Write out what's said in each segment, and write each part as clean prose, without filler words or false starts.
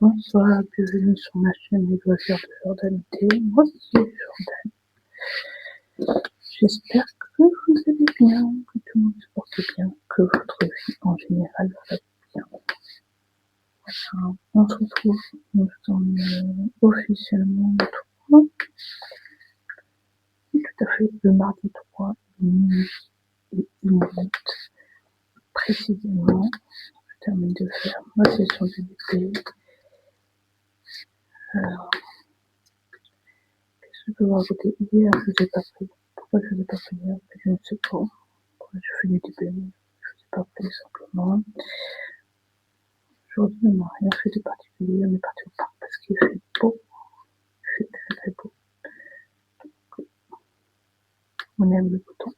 Bonsoir, bienvenue sur ma chaîne Les Loisirs de Jordanité. Moi c'est Jordan. J'espère que vous allez bien, que tout le monde se porte bien, que votre vie en général va bien. Voilà, on se retrouve, nous sommes officiellement le 3, tout à fait le mardi 3, minuit et 1 minute. Précisément, je termine de faire ma session de DP. Alors, qu'est-ce que je peux vous raconter? Hier, je ne vous ai pas pris. Pourquoi je ne vous ai pas pris hier? Je ne sais pas. Pourquoi je fais du DP? Je ne vous ai pas pris simplement. Aujourd'hui, on n'a rien fait de particulier. On est parti au parc parce qu'il fait beau. Il fait très très beau. On aime le beau temps.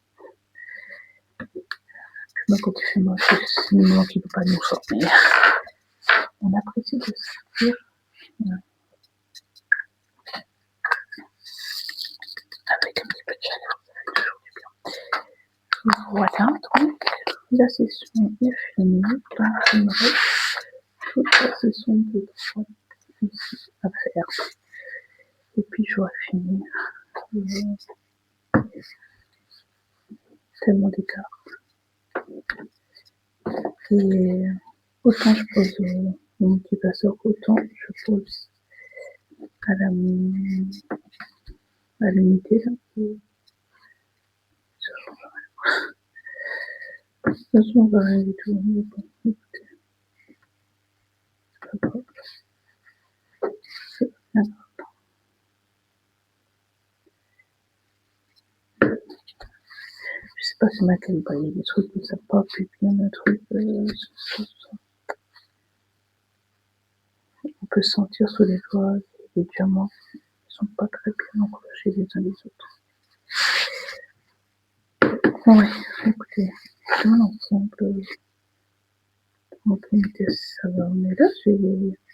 Puis quand il fait moche, c'est le moment qui ne peut pas nous sortir. On apprécie de sortir avec un petit peu de chaleur. Ça fait toujours du bien. Voilà, donc la session est finie. Donc il me reste toute la session de 3 ici à faire. Et puis j'aurai fini. Tellement d'écart. Et autant je pose mon petit passeur, autant je pose à l'unité là. Ça change rien. Ça change rien du tout. Mais bon, écoutez, c'est pas grave. C'est pas grave. Je sais pas si ma calibre, il y a des trucs où ça pop et puis il y en a des trucs on peut sentir sous les doigts les diamants. Ils sont pas très bien encrochés les uns les autres. Ouais, écoutez, dans l'ensemble, on peut mettre ça va. On est là, j'ai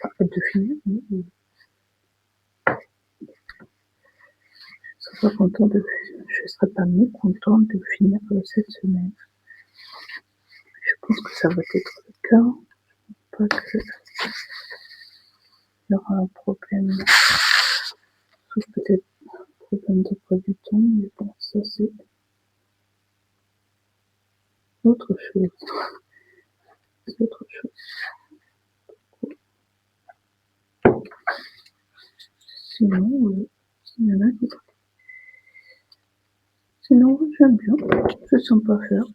pas hâte de finir. Mais je serais pas content je serais pas mécontente de finir cette semaine. Je pense que ça va être le cas. Pas que il y aura un problème, sauf peut-être un problème d'emploi du temps, mais bon, ça c'est autre chose. C'est autre chose. Sinon, il y en a qui. Sinon, j'aime bien. Je ne sens pas faire.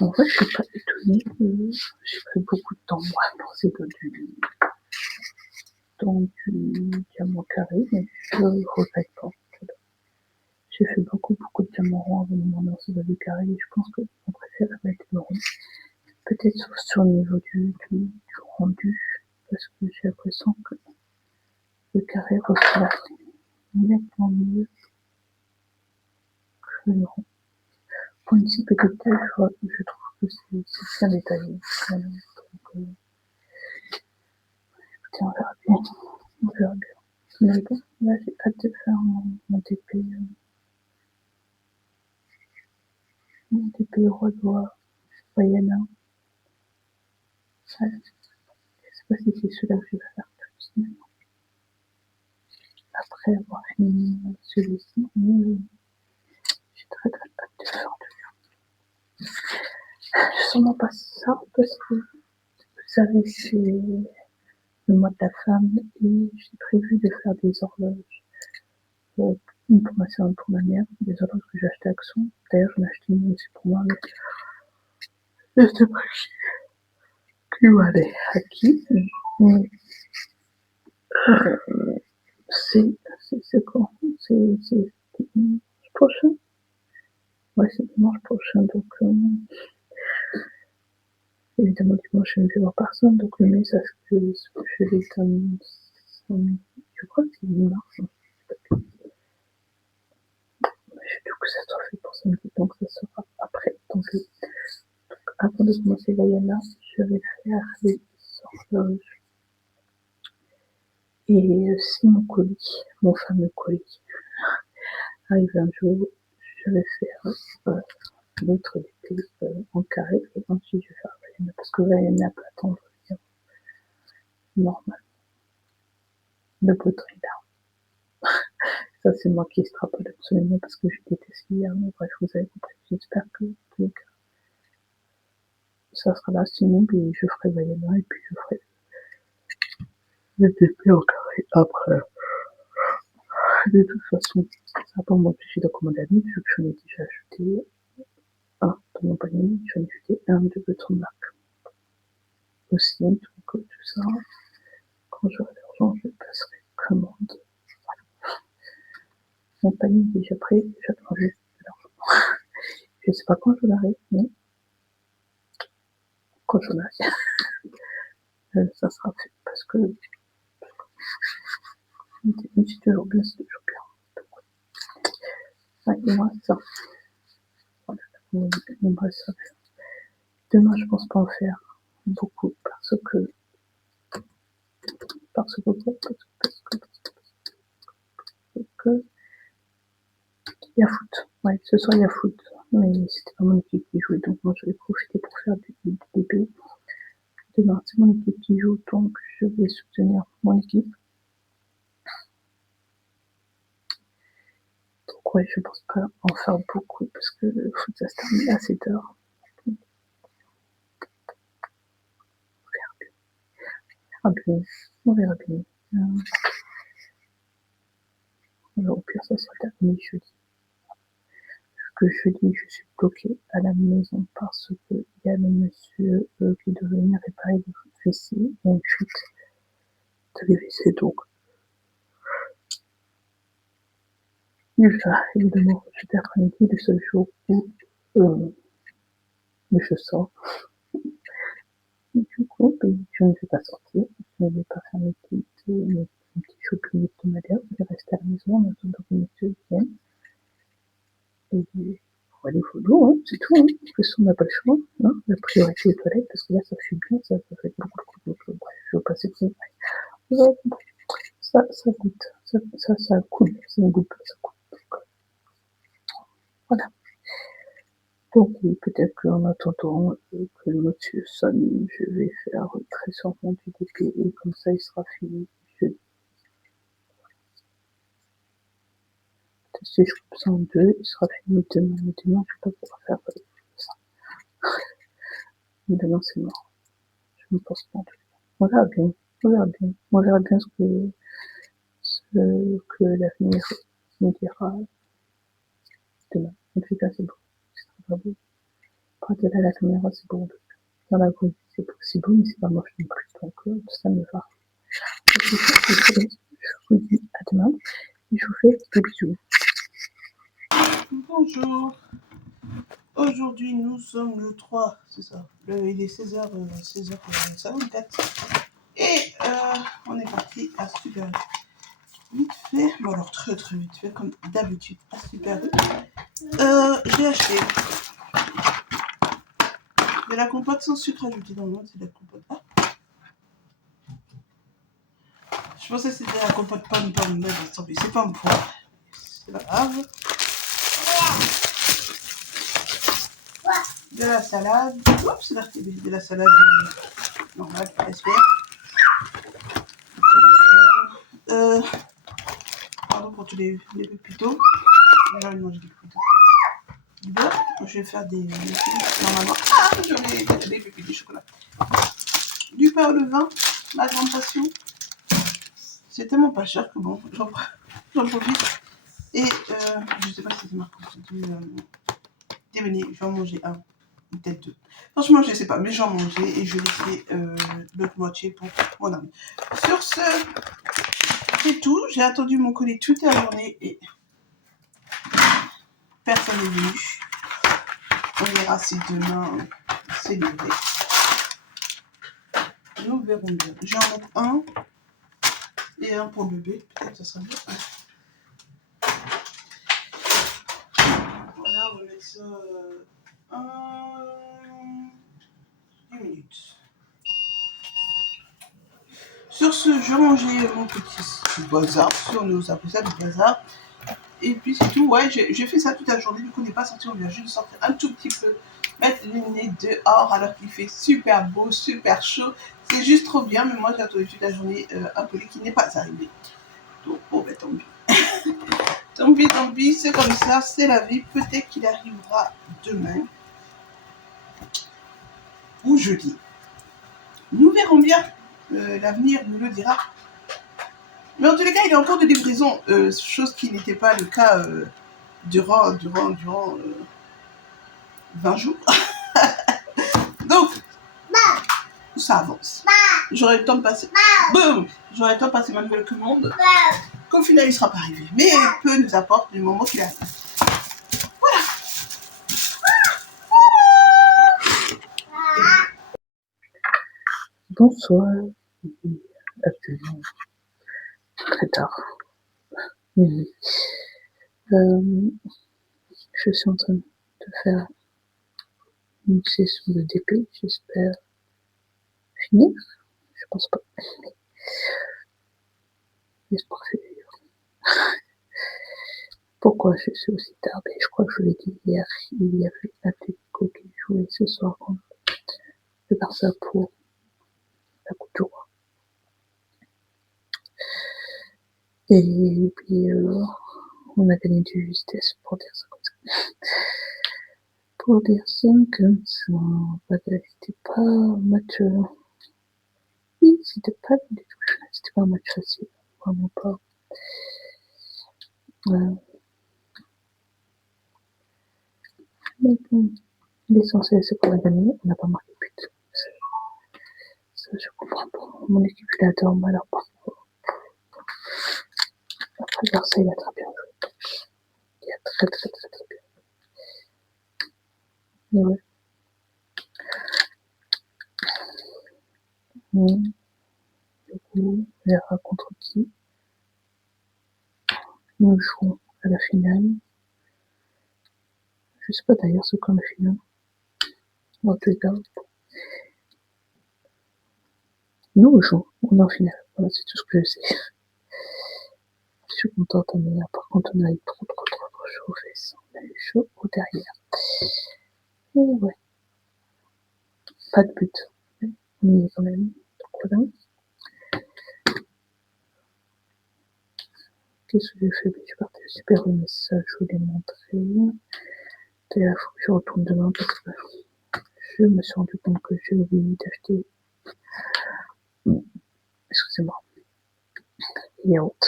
En vrai, je ne suis pas étonnée que j'ai pris beaucoup de temps, moi, pour ces dans du diamant carré, mais je ne regrette pas. J'ai fait beaucoup de diamants ronds avant de me lancer dans du carré, et je pense que mon préféré va être le rond. Peut-être sur le niveau du rendu, parce que j'ai l'impression que le carré reflète nettement mieux que le rond. pour une si petite taille, je trouve que c'est bien détaillé. Écoutez, on verra bien. On verra bien. Mais bon, là, j'ai hâte de faire mon TP. Mon TP Roi Vaiana. Ouais. Je sais pas si c'est celui-là que je vais faire tout de suite. Après avoir fini celui-ci, j'ai très hâte de faire celui-là. Je sens sûrement pas ça parce que vous savez, c'est le mois de la femme et j'ai prévu de faire des horloges. Une pour ma soeur, une pour ma mère, des horloges que j'ai achetées à Axon. D'ailleurs, j'en ai acheté une aussi pour moi, mais je sais pas qui va aller à qui. Mais c'est quand c'est dimanche prochain. Ouais, c'est dimanche prochain, donc évidemment dimanche je ne vais voir personne, donc le mieux c'est que je les donne, je crois que c'est dimanche. Je trouve que ça soit fait pour samedi, donc ça sera après. Donc avant de commencer Vaiana, je vais faire les horloges. Et si mon colis, mon fameux colis, arrive un jour, je vais faire l'autre épée en carré et ensuite je vais faire Vaiana parce que Vaiana peut attendre normal. Le beau train là. Ça c'est moi qui extrapole absolument parce que je déteste hier, mais bref, vous avez compris. J'espère que ça sera là, sinon puis je ferai Vaiana et puis je ferai le TP en carré après. De toute façon, ça va pas m'empêcher de commander à lui, vu que j'en ai déjà acheté un dans mon panier, j'en ai acheté un de votre marque aussi, donc tout ça, quand j'aurai l'argent, je passerai commande. Mon panier est déjà prêt, j'attends juste de l'argent. Je sais pas quand je l'aurai, mais quand je l'aurai, ça sera fait, parce que c'est toujours bien, c'est toujours bien. Ouais, il me reste ça. Voilà, il me reste ça. Demain, je pense pas en faire beaucoup, parce que il y a foot. Ouais, ce soir il y a foot. Mais c'était pas mon équipe qui jouait, donc moi je vais profiter pour faire des DP. Demain, c'est mon équipe qui joue, donc je vais soutenir mon équipe. Donc ouais, je pense pas en faire beaucoup parce que le foot ça se termine à 7h. On verra bien. On verra bien. Au pire, ça sera terminé jeudi. Que jeudi, je suis bloquée à la maison parce qu'il y a le monsieur qui devait venir réparer les WC. Il y a une chute de les WC, donc évidemment, jeudi après-midi, le seul jour où je sors. Et du coup, je ne vais pas sortir, je ne vais pas faire mes petits shopping hebdomadaires, je vais rester à la maison en attendant que monsieur vienne. Et pour aller au boulot, hein, c'est tout. Hein. De toute façon, on n'a pas le choix. Hein. La priorité aux toilettes, parce que là, ça fuit bien, ça fait beaucoup. Donc, bref, je veux passer plus. Ça goûte, ça coule, ça ne goûte pas, ça coule. Donc, voilà. Donc oui, peut-être qu'en attendant que le monsieur sonne, je vais faire très sûrement du DP et comme ça il sera fini jeudi. Si je coupe ça en deux, il sera fini demain. Mais demain, je ne vais pas pouvoir faire ça. Demain, c'est mort. Je ne pense pas en tout cas. On verra bien. On verra bien ce que l'avenir nous dira demain. En tout cas, c'est beau. C'est très beau. Quand elle a la caméra, c'est beau. Dans la vraie vie, c'est pas aussi beau, mais c'est pas moche non plus. Donc, ça me va. Je vous dis à demain et je vous fais des bisous. Bonjour. Aujourd'hui, nous sommes le 3, c'est ça. Il est 16h54. Et on est parti à super vite fait. Bon, alors très vite fait, comme d'habitude, à super vite. J'ai acheté de la compote sans sucre ajouté. Normalement, c'est de la compote. Ah. Je pensais que c'était la compote pomme, mais bon, tant pis, c'est pomme poire. C'est pas grave. De la salade. Oups, c'est marqué de la salade normale, j'espère. Pardon pour tous les pépitos. J'ai envie de manger des pépitos. Du beurre. Je vais faire des normalement. Ah, j'en ai des pépitos de chocolat. Du pain au levain, ma grande passion. C'est tellement pas cher que bon, j'en profite. Et je sais pas si c'est marqué. Dévenez, je vais en manger un. Peut-être deux. Franchement, je sais pas, mais j'en mangeais et je laissais l'autre moitié pour mon âme. Sur ce, c'est tout. J'ai attendu mon colis toute la journée et personne n'est venu. On verra si demain c'est livré. Nous verrons bien. J'en mets un et un pour le bébé. Peut-être que ça sera bien. Voilà, on va mettre ça 10 minutes. Sur ce, je rangeais mon petit bazar. Si on nous appelle ça du bazar. Et puis c'est tout. Ouais, j'ai fait ça toute la journée. Du coup, on n'est pas sorti. On vient juste de sortir un tout petit peu. Mettre le nez dehors alors qu'il fait super beau, super chaud. C'est juste trop bien. Mais moi, j'ai attendu toute la journée un colis qui n'est pas arrivé. Donc, bon, ben tant pis. Tant pis. C'est comme ça. C'est la vie. Peut-être qu'il arrivera demain. Ou jeudi. Nous verrons bien. L'avenir nous le dira. Mais en tous les cas, il est en cours de livraison, chose qui n'était pas le cas durant 20 jours. Donc, ça avance. J'aurai le temps de passer. Boum. J'aurai le temps de passer ma nouvelle commande. Qu'au final, il ne sera pas arrivé. Mais peu nous apporte du moment qu'il arrive. Voilà. Bonsoir. Actuellement, très tard. Minuit. Je suis en train de faire une session de DP. J'espère finir. Je pense pas. J'espère que c'est d'ailleurs. Pourquoi je suis aussi tardé? Je crois que je l'ai dit hier. Il y avait Atlético qui jouait ce soir contre le Barça pour la Coupe du Roi. Et puis, on a gagné de justesse pour dire ça comme ça. Pour dire ça comme ça. Voilà, c'était pas un match. Oui, c'était pas du tout. C'était pas un match facile. Vraiment pas. Mais bon, l'essentiel c'est qu'on a gagné. On n'a pas marqué de but. Ça, je comprends pas. Mon équipe, je l'adore, mais alors parfois. Après, Barça, il a très bien joué. Il a très bien. Mais ouais. Du coup, on verra contre qui. Nous jouons à la finale. Je sais pas d'ailleurs c'est quand la finale. En tout cas, nous jouons, on est en finale. Voilà, c'est tout ce que je sais. Je suis contente, mais par contre, on a eu trop chaud aux fesses. On a eu chaud au derrière. Et ouais. Pas de but. On y est quand même. Donc voilà. Qu'est-ce que j'ai fait? Je partais super le message, je voulais montrer. D'ailleurs, il faut que je retourne demain parce que je me suis rendu compte que j'ai oublié d'acheter. Excusez-moi. Yaourt.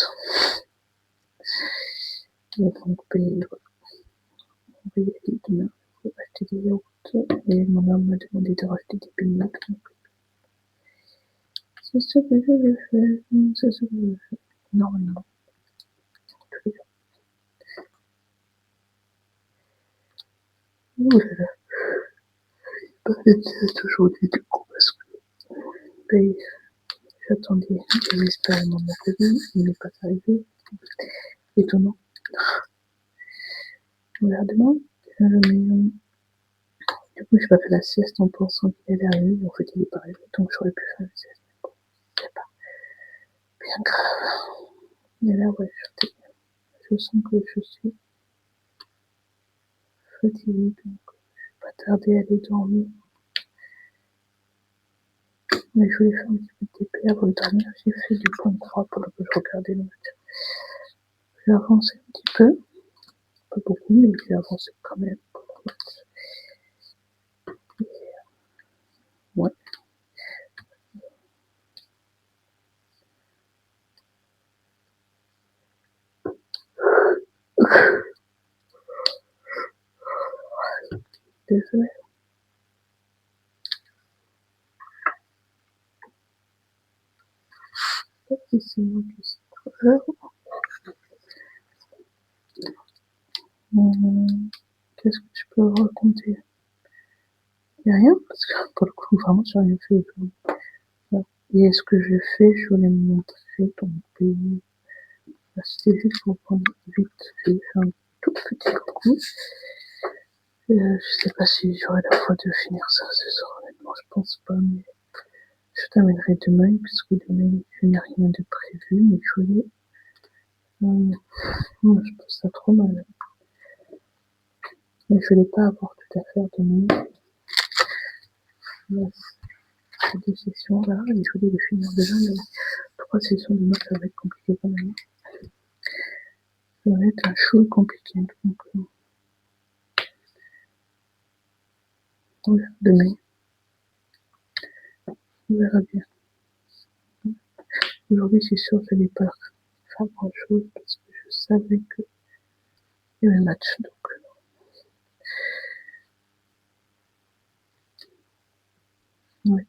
Et donc, on va y aller demain. Il faut acheter des yaourts. Et mon homme m'a demandé de racheter des peanuts. C'est ce que je vais faire. C'est ce que je vais faire. Normalement. Ouh là là. Pas de test aujourd'hui du coup parce que j'attendais désespérément mon colis, il n'est pas arrivé. Étonnant. On verra demain. Du coup, Oui, j'ai pas fait la sieste en pensant qu'il allait arriver. En fait, il est pas arrivé, donc j'aurais pu faire la sieste. Mais bon, c'est pas bien grave. Mais là, ouais, je sens que je suis fatiguée, donc je vais pas tarder à aller dormir. Mais je voulais faire un petit peu de TP avant de dormir. J'ai fait du point de croix pendant que je regardais le match. J'ai avancé un petit peu. Pas beaucoup, mais j'ai avancé quand même pour le match. Ouais. Désolée. Peut-être que c'est moi qui suis trop l'heure. Qu'est-ce que je peux raconter? Il n'y a rien, parce que pour le coup, vraiment, j'ai rien fait. Et ce que j'ai fait, je voulais me montrer dans mon pays. C'était juste pour prendre vite fait, faire un tout petit coup. Je sais pas si j'aurai la foi de finir ça ce soir, honnêtement, je pense pas, mais je terminerai demain, puisque demain, je n'ai rien de prévu, mais je voulais, je pense ça trop mal. Mais je voulais pas avoir tout à faire demain. Ces 2 sessions-là, et je voulais les finir déjà, mais 3 sessions demain, ça va être compliqué quand même. Ça va être un show compliqué, donc, ouais, demain, on verra bien. Aujourd'hui, c'est sûr, je n'allais pas faire grand chose parce que je savais qu'il y avait le match. Donc, ouais.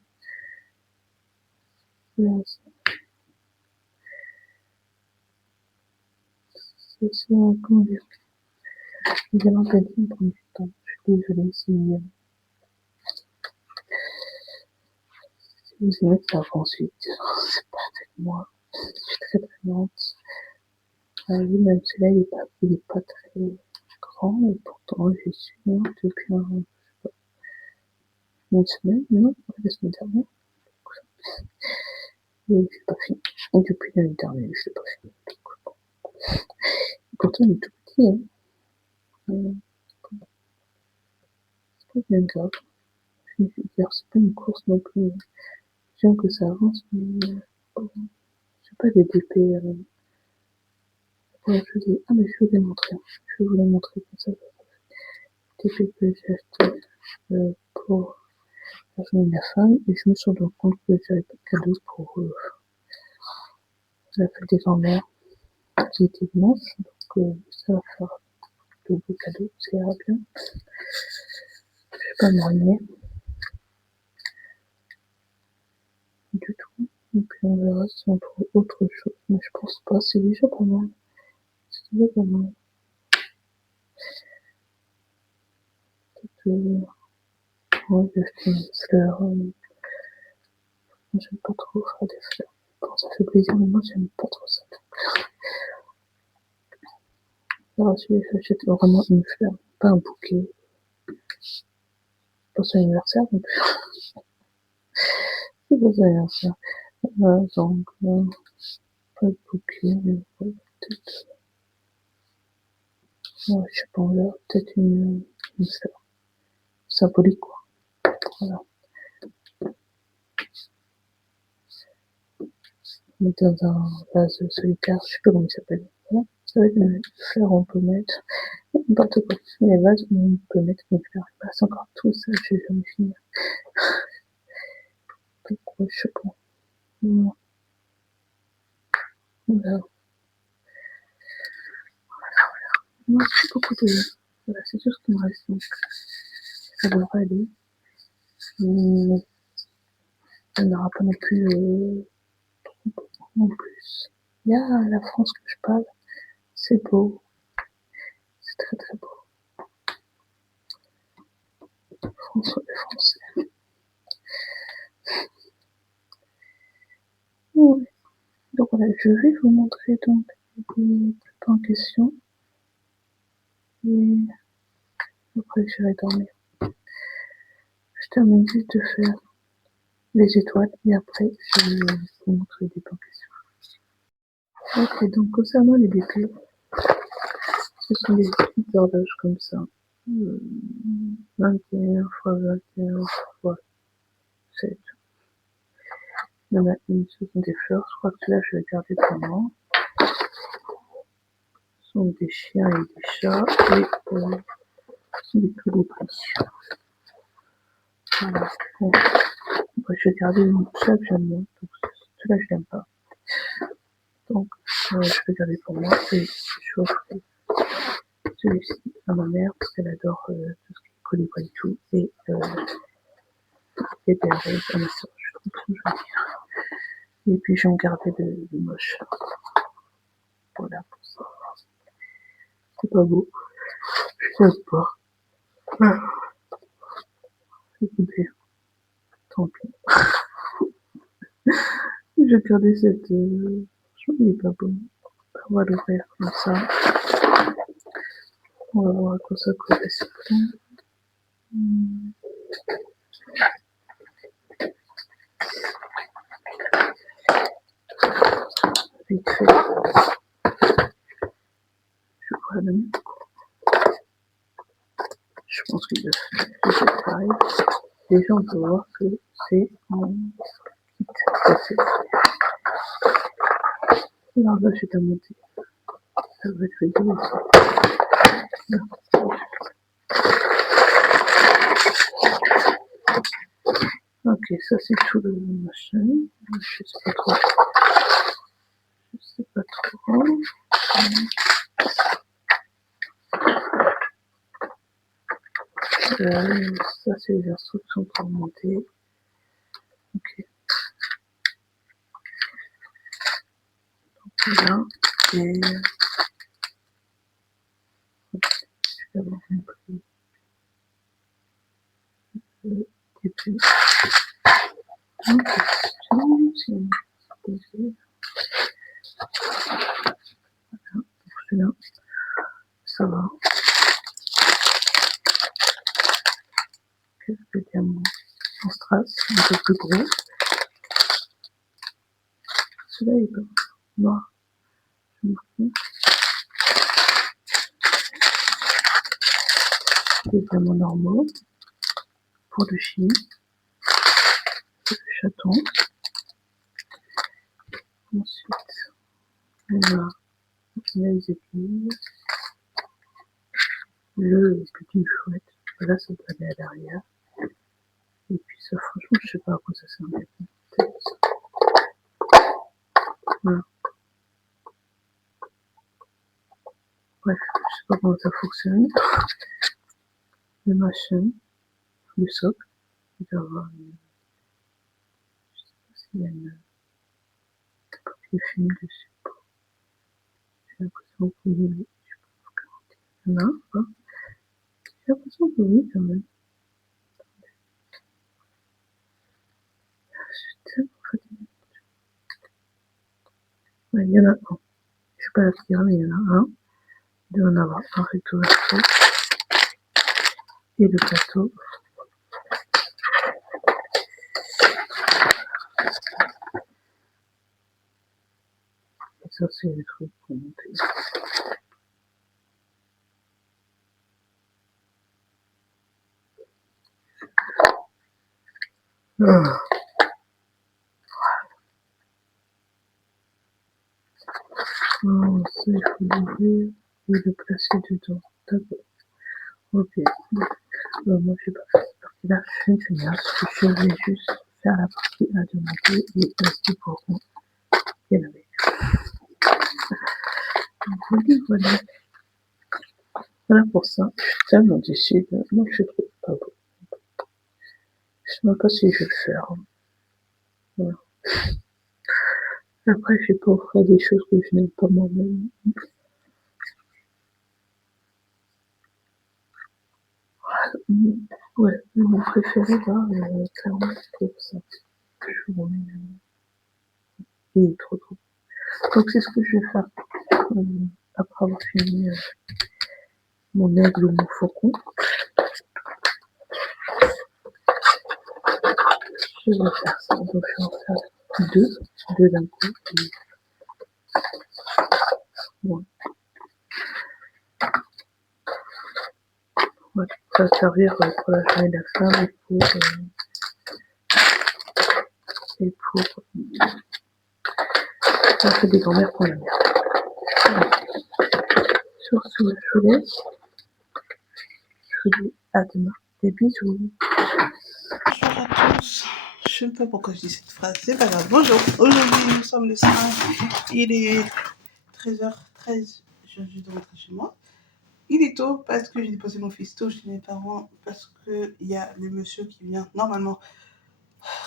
C'est comment dire, les organismes prennent du temps. Je suis désolée si vous aimez que ça avance vite. C'est pas avec moi. Je suis très très lente. Oui, même si là, il est pas très grand, et pourtant, j'y suis depuis une semaine, non, la semaine dernière. Et j'ai pas fini. Et depuis l'année dernière, je l'ai pas fini. Pourtant, il est tout petit, hein. C'est pas bien grave. Je veux dire, c'est pas une course non plus. J'aime que ça avance, mais j'ai pas de DP. Ouais, mais je vais montrer. Je vais vous les montrer comme ça. DP que j'ai acheté pour la journée de la femme, et je me suis rendu compte que j'avais pas de cadeau pour la fête des grand-mères qui était dimanche, donc ça va faire de beaux cadeaux, ça ira bien. Je vais pas m'ennuyer du tout. Et puis on verra si on trouve autre chose, mais je pense pas, c'est déjà pas mal. C'est déjà pas mal. Peut-être, ouais, j'ai acheté une fleur. J'aime pas trop faire des fleurs. Bon, ça fait plaisir, mais moi j'aime pas trop ça. Alors ensuite, j'achète vraiment une fleur, pas un bouquet. Pour son anniversaire, donc c'est pour son anniversaire. Donc, pas de bouquet, mais ouais, peut-être, ouais, je sais pas, on verra, peut-être une fleur. Symbolique, quoi. Voilà. Dans un vase solitaire, je sais pas comment il s'appelle. Voilà. Ça va être une fleur, on peut mettre. N'importe quoi. Les vases où on peut mettre une fleur. Il passe encore tout ça, je vais jamais finir. Pourquoi, je sais pas. Voilà. Moi, c'est beaucoup de. Voilà, c'est tout ce qui me reste, donc ça devrait aller. Mais il n'y aura pas non plus en plus. Il y a la France que je parle, c'est beau, c'est très très beau. François le français. Oui. Donc voilà, je vais vous montrer donc les plats en question. Et après j'irai dormir. termine juste de faire les étoiles et après je vais vous montrer des plantations. Ok, donc concernant les bébés, ce sont des petites horloges comme ça. 21 x 21 x 7. Il y en a une, ce sont des fleurs. Je crois que là je vais garder pour moi. Ce sont des chiens et des chats et ce sont des colibris. Voilà. Bon. Après, je vais garder une chat que j'aime moins. Donc celui-là je l'aime pas. Donc je vais garder pour moi et je vais offrir celui-ci à ma mère parce qu'elle adore tout ce qui est colibri et tout. Et des roses à ma soeur, je trouve trop joli. Et puis j'en gardais le moche. Voilà pour ça. C'est pas beau. Je sais pas. Ah, écoutez, tant pis. Je vais garder cette. Franchement, il est pas beau. On va l'ouvrir comme ça. On va voir à quoi ça correspond. Vite fait. Je vois le. Je pense qu'il le fait pareil. Déjà, on peut voir que c'est en kit. Alors là, je vais monter. Ça va être rigolo ça. Ok, ça c'est tout le machin. Je sais pas trop. Je sais pas trop. Ça c'est les instructions pour monter. Ok. Donc là, et je vais avoir compris le début. En question, si on est posé. Voilà, pour celui-là, ça va. Quelques diamants en strass, un peu plus gros. Celui-là il est pas noir. Des diamants normaux pour le chien, le chaton. Ensuite, on a les aiguilles, le petit chouette. Là, ça doit aller à l'arrière. Et puis ça, franchement, je sais pas à quoi ça sert. Voilà. Bref, je sais pas comment ça fonctionne. Le machin, le socle, il doit avoir une. Je sais pas s'il y a une. Papier film dessus. J'ai l'impression que oui. Je sais pas comment dire. Non, pas. J'ai l'impression que oui, quand même. Je suis tellement fatiguée. Ouais, il y en a un. Je sais pas la dire, mais il y en a un. Il doit en avoir un recto verso. Et le plateau. Et ça, c'est les trucs pour monter. Ah. Oh, ça, il faut l'ouvrir et le placer dedans. D'accord. Ok. Moi, je vais pas faire cette partie-là. Je vais finir. Je vais juste faire la partie à demander et rester pour moi. Et la avec. Voilà. Voilà pour ça. Je suis tellement déçue. Moi, je trouve pas beau. Je sais même pas si je vais le faire. Voilà. Après, je vais pas offrir des choses que je n'aime pas moi-même. Ouais, mon préféré là, clairement, c'est pour ça. Je vous remets. Il est trop trop. Donc c'est ce que je vais faire après avoir fini mon aigle ou mon faucon. Je vais faire ça. Donc, je vais en faire deux d'un coup. Bon. Ouais, ça va servir pour la journée de la femme et pour la fête des grands-mères pour la mère. Voilà. Sur ce, je vous laisse. Je vous dis à demain. Des bisous. Bonjour à tous. Je ne sais pas pourquoi je dis cette phrase, c'est pas grave. Bonjour. Aujourd'hui, nous sommes le 5. Il est 13h13. Je viens juste de rentrer chez moi. Il est tôt parce que j'ai déposé mon fils tôt chez mes parents parce qu'il y a le monsieur qui vient normalement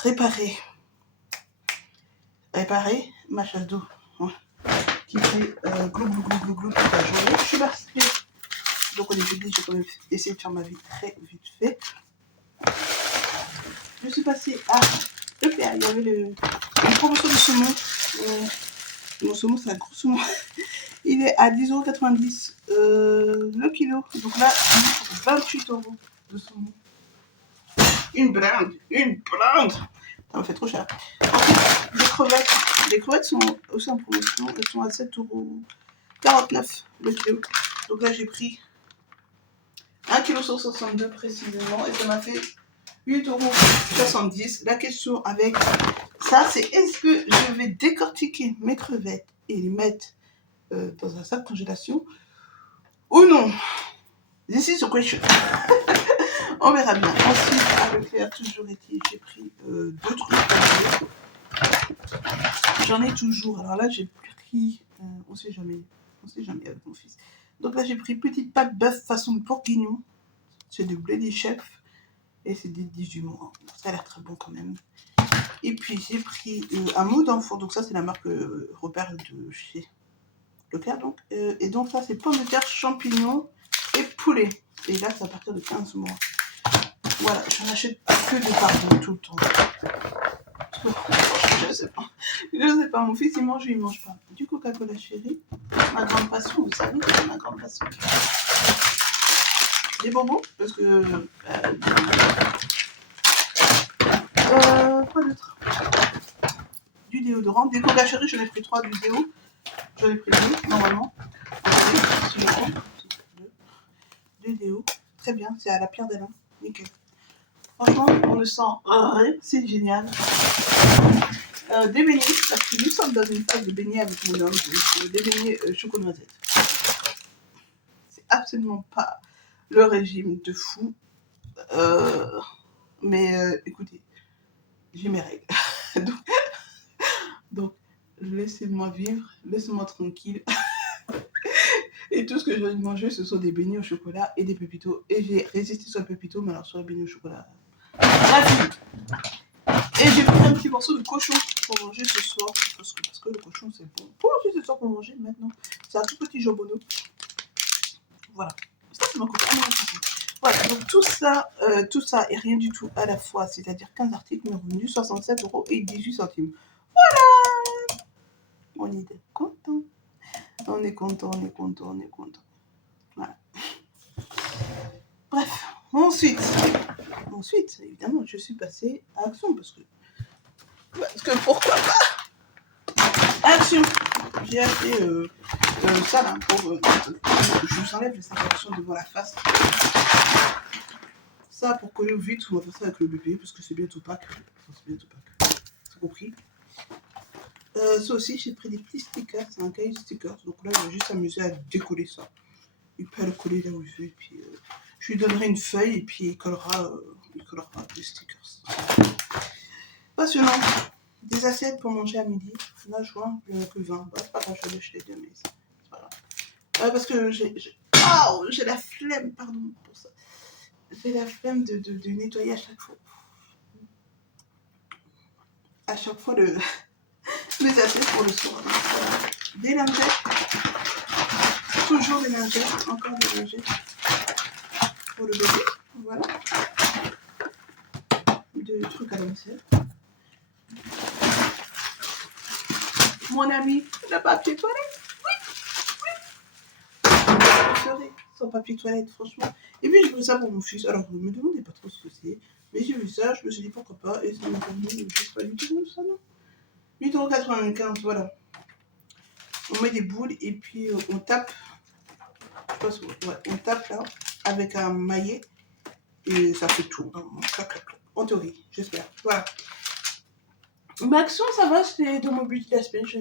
réparer ma chasse d'eau. Ouais. Qui fait glou glou glou glou glou toute la journée. Je suis partie. Donc on est jeudi, j'ai quand même essayé de faire ma vie très vite fait. Je suis passée à EPA, il y avait une promotion de saumon. Mon saumon, c'est un gros saumon. Il est à 10,90 € le kilo. Donc là, 28 € de saumon. Une blinde. Ça me fait trop cher. Ensuite, les crevettes. Les crevettes sont aussi en promotion. Elles sont à 7,49 € le kilo. Donc là, j'ai pris 1,162 kg précisément. Et ça m'a fait 8,70 €. La question avec ça, c'est est-ce que je vais décortiquer mes crevettes et les mettre dans un sac de congélation ou non? This is the question. On verra bien. Ensuite, avec Claire, toujours été, j'ai pris 2 trucs à manger. J'en ai toujours. Alors là, j'ai pris, on sait jamais avec mon fils. Donc là, j'ai pris petite pâte bœuf façon bourguignon. C'est du blé des chefs et c'est des 18 mois. Ça a l'air très bon quand même. Et puis j'ai pris un mou d'enfant. Donc ça, c'est la marque repère de chez Leclerc. Donc. Et donc ça, c'est pommes de terre, champignons et poulet. Et là, c'est à partir de 15 mois. Voilà, j'en achète que des pardons tout le temps. Je sais pas, mon fils il mange pas. Du Coca-Cola chéri, ma grande passion, vous savez que c'est ma grande passion. Des bonbons, parce que... quoi d'autre? Du déodorant, des Coca chéri, j'en ai pris 3 du déo. J'en ai pris 2, normalement. Si je compte. 2 déo, très bien, c'est à la pierre d'Alain, nickel. Franchement, on le sent, c'est génial. Des beignets, parce que nous sommes dans une phase de beignets avec mon homme, donc des beignets chocolat-noisette. C'est absolument pas le régime de fou, mais écoutez, j'ai mes règles. donc, laissez-moi vivre, laissez-moi tranquille. Et tout ce que j'ai envie de manger, ce sont des beignets au chocolat et des pépitos. Et j'ai résisté sur le pépito, mais alors sur les beignets au chocolat, la vie. Et j'ai pris un petit morceau de cochon pour manger ce soir. Parce que le cochon, c'est bon. Pour manger ce soir, pour manger maintenant. C'est un tout petit jambonneau. Voilà. Ça, c'est ma copine. Voilà. Donc tout ça et rien du tout à la fois. C'est-à-dire 15 articles m'ont revenu 67,18 €. Voilà. On est content. On est content. Voilà. Bref. Ensuite, évidemment, je suis passée à Action parce que pourquoi pas Action. J'ai acheté ça là pour je vous enlève les imperfections devant la face. Ça pour coller au vide, on va faire ça avec le bébé parce que c'est bientôt Pâques. C'est compris. Ça aussi, j'ai pris des petits stickers, c'est un cahier de stickers. Donc là, je vais juste s'amuser à décoller ça. Il peut le coller là où il veut. Et puis, je lui donnerai une feuille et puis il collera des stickers. Passionnant. Des assiettes pour manger à midi. Là, je vois, il n'y en a que 20. Bah, c'est pas grave, je vais acheter des mais c'est pas grave. Parce que j'ai la flemme, pardon pour ça. J'ai la flemme de nettoyer à chaque fois. À chaque fois, les assiettes pour le soir. Voilà. Des lingettes. Toujours des lingettes. Encore des lingettes. Pour le bébé. Voilà. Des trucs à la vaisselle. Mon ami, le papier toilette. Oui. Je ferai sans papier toilette, franchement. Et puis j'ai pris ça pour mon fils. Alors, vous me demandez pas trop ce que c'est. Et j'ai vu ça, je me suis dit pourquoi pas, et ça m'a permis, je sais pas du tout ça, non 8,95 €, voilà. On met des boules et puis on tape, je pense, ouais, on tape là, avec un maillet, et ça fait tout. Hein, clac, clac, clac. En théorie, j'espère. Voilà. Ma action, ça va, c'est dans mon budget de la semaine, je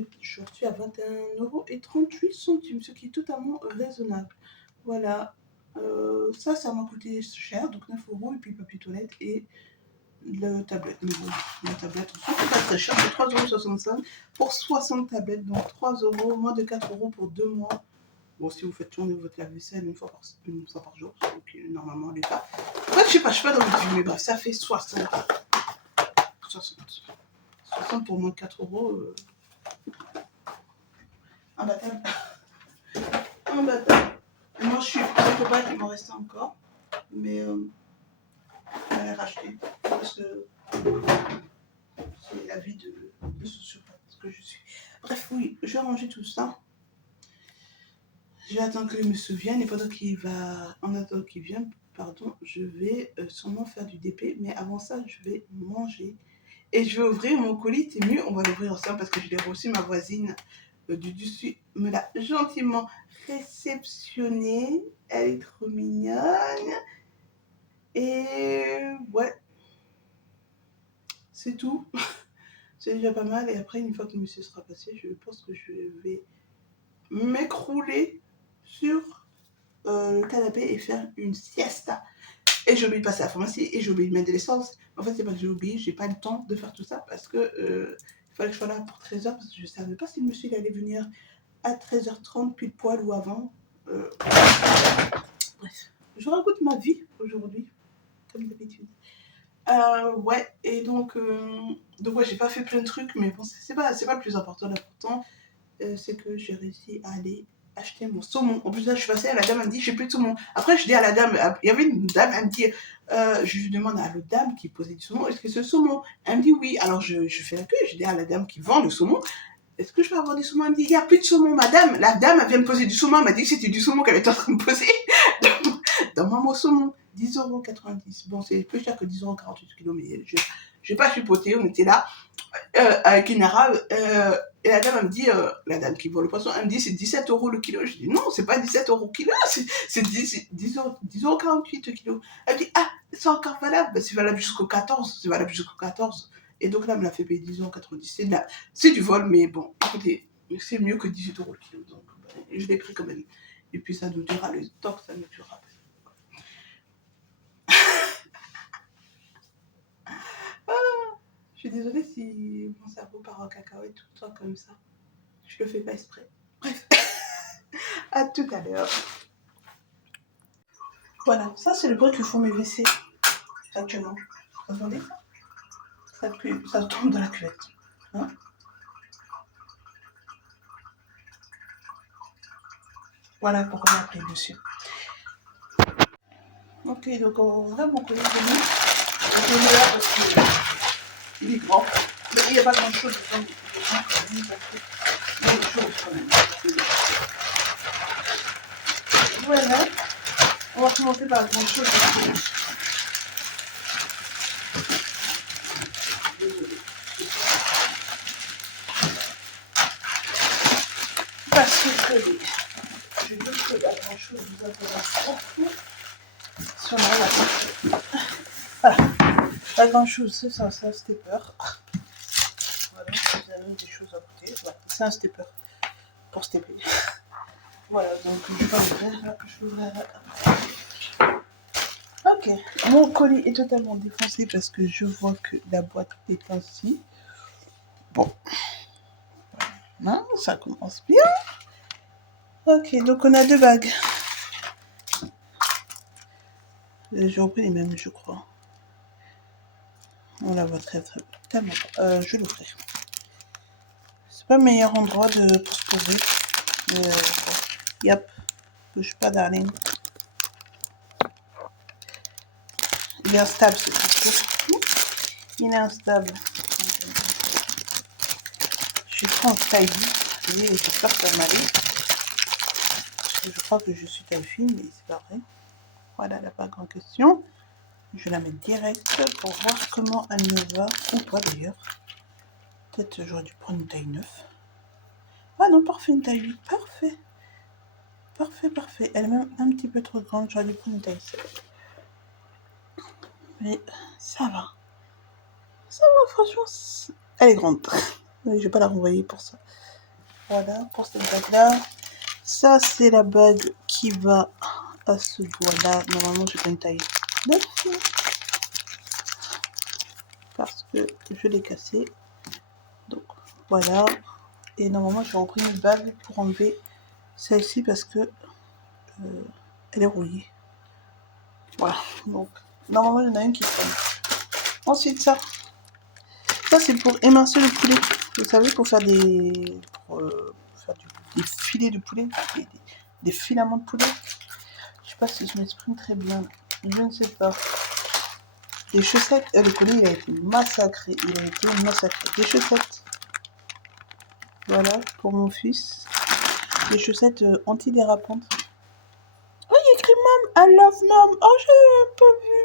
suis à 21,38 €, ce qui est totalement raisonnable. Voilà. Ça m'a coûté cher, donc 9 €, et puis le papier toilette et la tablette. Mais bon, la tablette, c'est pas très cher, c'est 3,65 € pour 60 tablettes, donc 3 €, moins de 4 € pour 2 mois. Bon, si vous faites tourner votre lave-vaisselle une fois par jour, ce qui est normalement le cas. En fait, je sais pas dans le mais bref, ça fait 60 pour moins de 4 €. Un bâtard. Un bâtard. Moi, je suis quelque part qu'il m'en restait encore. Mais je vais racheter. Parce que c'est la vie de sociopathe que je suis. Bref, oui, je vais ranger tout ça. Je vais attendre que monsieur vienne. Et pendant qu'il va. En attendant qu'il vienne, pardon, je vais sûrement faire du DP. Mais avant ça, je vais manger. Et je vais ouvrir mon colis. C'est mieux, on va l'ouvrir ensemble parce que je l'ai reçu. Ma voisine du dessus me l'a gentiment réceptionné. Elle est trop mignonne. Et ouais, c'est tout. C'est déjà pas mal. Et après, une fois que le monsieur sera passé, je pense que je vais m'écrouler sur le canapé et faire une siesta. Et j'ai oublié de passer à la pharmacie et j'ai oublié de mettre de l'essence. En fait, c'est pas que j'ai oublié, j'ai pas le temps de faire tout ça parce que il fallait que je sois là pour 13 h parce que je savais pas si le monsieur il allait venir à 13h30 pile poil ou avant. Bref, je raconte ma vie aujourd'hui, comme d'habitude. Ouais, et donc ouais, j'ai pas fait plein de trucs, mais bon, c'est pas le plus important. L'important, c'est que j'ai réussi à aller acheter mon saumon. En plus, là, je suis passée, la dame elle me dit, j'ai plus de saumon. Après, je dis à la dame, il y avait une dame, elle me dit, je lui demande à l'autre dame qui posait du saumon, est-ce que c'est le saumon? Elle me dit oui. Alors, je fais la queue, je dis à la dame qui vend le saumon, est-ce que je peux avoir du saumon? Elle me dit, il n'y a plus de saumon, madame. La dame, elle vient me poser du saumon, elle m'a dit que c'était du saumon qu'elle était en train de poser. Dans mon saumon, 10,90 €. Bon, c'est plus cher que 10,48 € mais je n'ai pas chipoté, on était là avec une arabe. Et la dame, elle me dit, la dame qui vend le poisson, elle me dit c'est 17 € le kilo. Je dis non, c'est pas 17 € le kilo, c'est 10,48 € le kilo. Elle me dit, ah, c'est encore valable. Ben, c'est valable jusqu'au 14. C'est valable jusqu'au 14. Et donc là, elle me l'a fait payer 10,90 €. C'est du vol, mais bon, écoutez, c'est mieux que 18 € le kilo. Donc, ben, je l'ai pris quand même. Et puis ça nous durera le temps que ça nous durera. Je suis désolée si mon cerveau part en cacahuète tout le temps comme ça. Je le fais pas exprès. Bref, à tout à l'heure. Voilà, ça c'est le bruit que font mes WC actuellement. Vous entendez ça tombe dans la cuvette. Hein? Voilà pourquoi on a appelé monsieur. Ok, donc on a mon collègue de nous. On est là parce qu'il est grand. Mais il n'y a pas grand chose dedans. Il y a des choses quand même. Voilà. On va commencer par la grande chose. Parce que je veux que la grande chose vous intéresse beaucoup. Sur la grande chose. Voilà. La grande chose, c'est ça, c'est un stepper. Voilà, vous avez des choses à côté. Voilà, c'est un stepper pour stepper. Voilà, donc je vais l'ouvrir. Je l'ouvrirai après. Ok, mon colis est totalement défoncé parce que je vois que la boîte est ainsi. Bon, non, ça commence bien. Ok, donc on a deux bagues. J'ai repris les mêmes, je crois. On la voit très très bien. Tellement. Je vais l'ouvrir. C'est pas le meilleur endroit pour se poser. Yep, touche pas, darling. Il est instable ce truc. Il est instable. Je suis trop en taille. J'espère que ça va m'aller. Je crois que je suis Delphine, mais c'est pas vrai. Voilà la bague en question. Je vais la mettre direct pour voir comment elle me va, ou pas d'ailleurs. Peut-être j'aurais dû prendre une taille 9. Ah non, parfait, une taille 8, parfait. Parfait, parfait. Elle est même un petit peu trop grande, j'aurais dû prendre une taille 7. Mais ça va. Ça va, franchement, elle est grande. Je vais pas la renvoyer pour ça. Voilà, pour cette bague-là. Ça, c'est la bague qui va à ce doigt-là. Normalement, j'ai pas une taille 9. Parce que je l'ai cassé. Donc, voilà. Et normalement, j'ai repris une bague pour enlever celle-ci parce que elle est rouillée. Voilà. Donc, normalement, il y en a une qui traîne. Ensuite, ça c'est pour émincer le poulet. Vous savez, pour faire des filets de poulet, des filaments de poulet. Je sais pas si je m'exprime très bien. Je ne sais pas. Des chaussettes. Le collier, il a été massacré. Des chaussettes. Voilà, pour mon fils. Des chaussettes antidérapantes. Oh, il y a écrit Mom, I love Mom. Oh, je n'ai pas vu.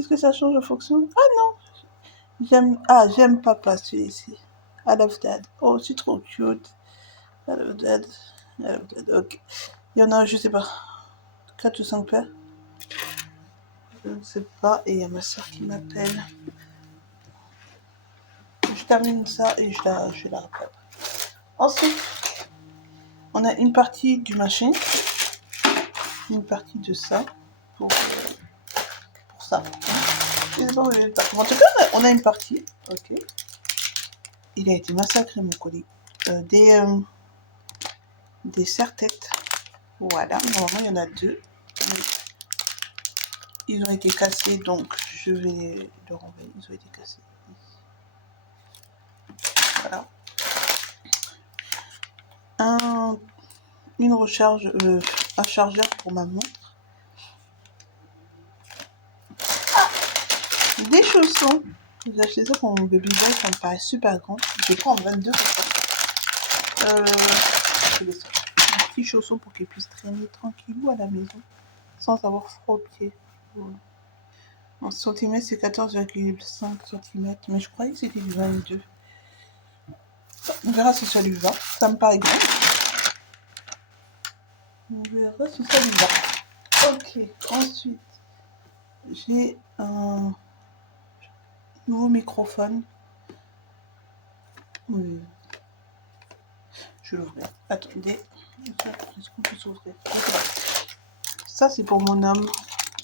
Est-ce que ça change en fonction? Ah non. J'aime papa, celui-ci. I love Dad. Oh, c'est trop cute. I love Dad. I love Dad. Ok. Il y en a, je sais pas, 4 ou 5 paires. Je ne sais pas. Et il y a ma soeur qui m'appelle. Je termine ça et je la rappelle. Ensuite, on a une partie du machin. Une partie de ça. Pour ça. Je sais pas où il est. En tout cas, on a une partie. Ok. Il a été massacré, mon colis. Des serre-têtes. Voilà. Normalement, il y en a 2. Ils ont été cassés, donc je vais le renvoyer. Ils ont été cassés. Voilà. Une recharge, un chargeur pour ma montre. Des chaussons. J'ai acheté ça pour mon baby boy, ça me paraît super grand. Je prends en 22 pour ça. Je vais sortir. Des petits chaussons pour qu'il puisse traîner tranquillou à la maison, sans avoir froid aux pieds. Voilà. En centimètres, c'est 14,5 cm, mais je croyais que c'était du 22. On verra si ça lui va. Ça me paraît grand. On verra si ça lui va. Ok, ensuite, j'ai un nouveau microphone. Oui. Je vais l'ouvrir. Attendez. Est-ce qu'on peut s'ouvrir? Ça, c'est pour mon homme.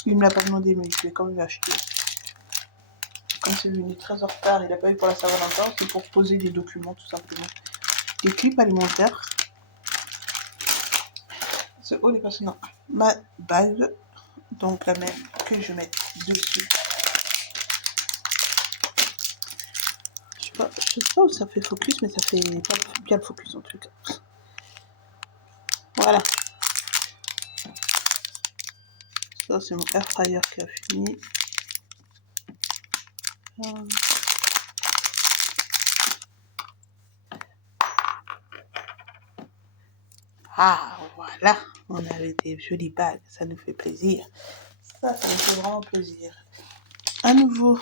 Il ne me l'a pas demandé, mais je vais quand même l'acheter. Comme c'est venu très en retard, il n'a pas eu pour la Saint-Valentin, c'est pour poser des documents, tout simplement. Des clips alimentaires. Ce haut est passionnant. Ma bague, donc la même que je mets dessus. Je sais pas où ça fait focus, mais ça fait pas bien le focus en tout cas. Voilà. Ça, c'est mon air fryer qui a fini. Ah, voilà. On avait des jolies bagues. Ça nous fait plaisir. Ça nous fait vraiment plaisir. Un nouveau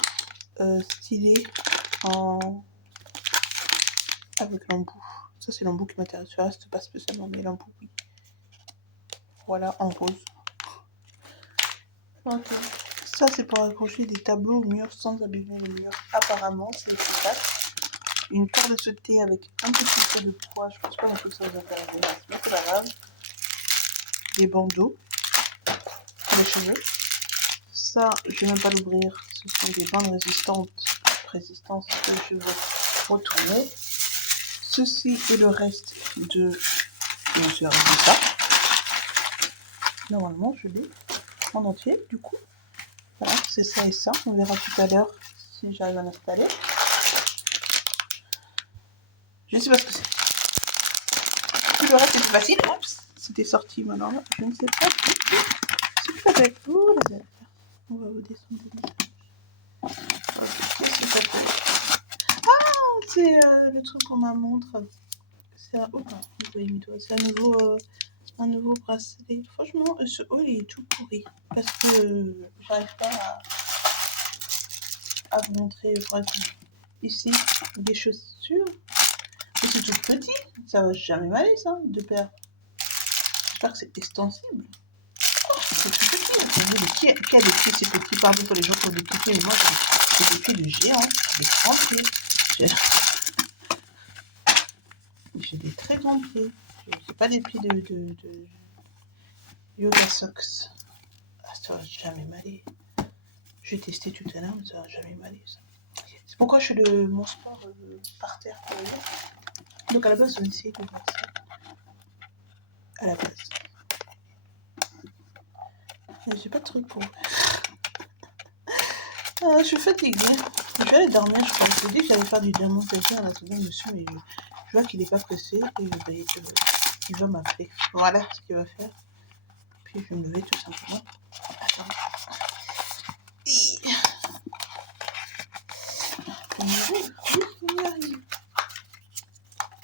stylet avec l'embout. Ça, c'est l'embout qui m'intéresse. Le reste, pas spécialement, mais l'embout, oui. Voilà, en rose. Ok. Ça, c'est pour accrocher des tableaux au mur sans abîmer le mur. Apparemment, c'est efficace. Une corde de sauté avec un petit peu de poids. Je pense pas non plus que ça vous intéresse, mais c'est pas grave. Des bandeaux. Les cheveux. Ça, je vais même pas l'ouvrir. Ce sont des bandes résistantes que je vais retourner. Ceci est le reste de ça. Normalement, je l'ai en entier, du coup. Voilà, c'est ça et ça. On verra tout à l'heure si j'arrive à l'installer. Je ne sais pas ce que c'est. Tout le reste est plus facile. Oups, c'était sorti maintenant. Je ne sais pas ce que c'est avec vous, les affaires. On va vous descendre des messages. Qu'est-ce que ça fait? Ah, c'est le truc pour ma montre. C'est un... Oh, vous voyez mes doigts. C'est un nouveau bracelet. Franchement, ce haut il est tout pourri. Parce que j'arrive pas à vous montrer, ici, des chaussures. Mais c'est tout petit, ça va jamais m'aller ça, deux paires. J'espère que c'est extensible. Oh, c'est tout petit. Qui a des pieds si petits? Pardon pour les gens qui ont des petits pieds, mais moi j'ai des pieds de géant, j'ai des grands pieds. J'ai des très grands pieds. J'ai pas des pieds de yoga socks. Ah, ça va jamais m'aller. Je vais tester tout à l'heure, mais ça va jamais m'aller ça. C'est pourquoi je fais mon sport par terre. Donc à la base, je vais essayer de faire ça. À la base. Mais j'ai pas de truc pour vous. Je suis fatiguée. Je vais aller dormir, je crois. Je me dis que j'allais faire du diamant en attendant monsieur, mais je vois qu'il n'est pas pressé et il va m'appeler. Voilà ce qu'il va faire. Puis je vais me lever tout simplement. Attends. On y arrive. Oui, on y arrive.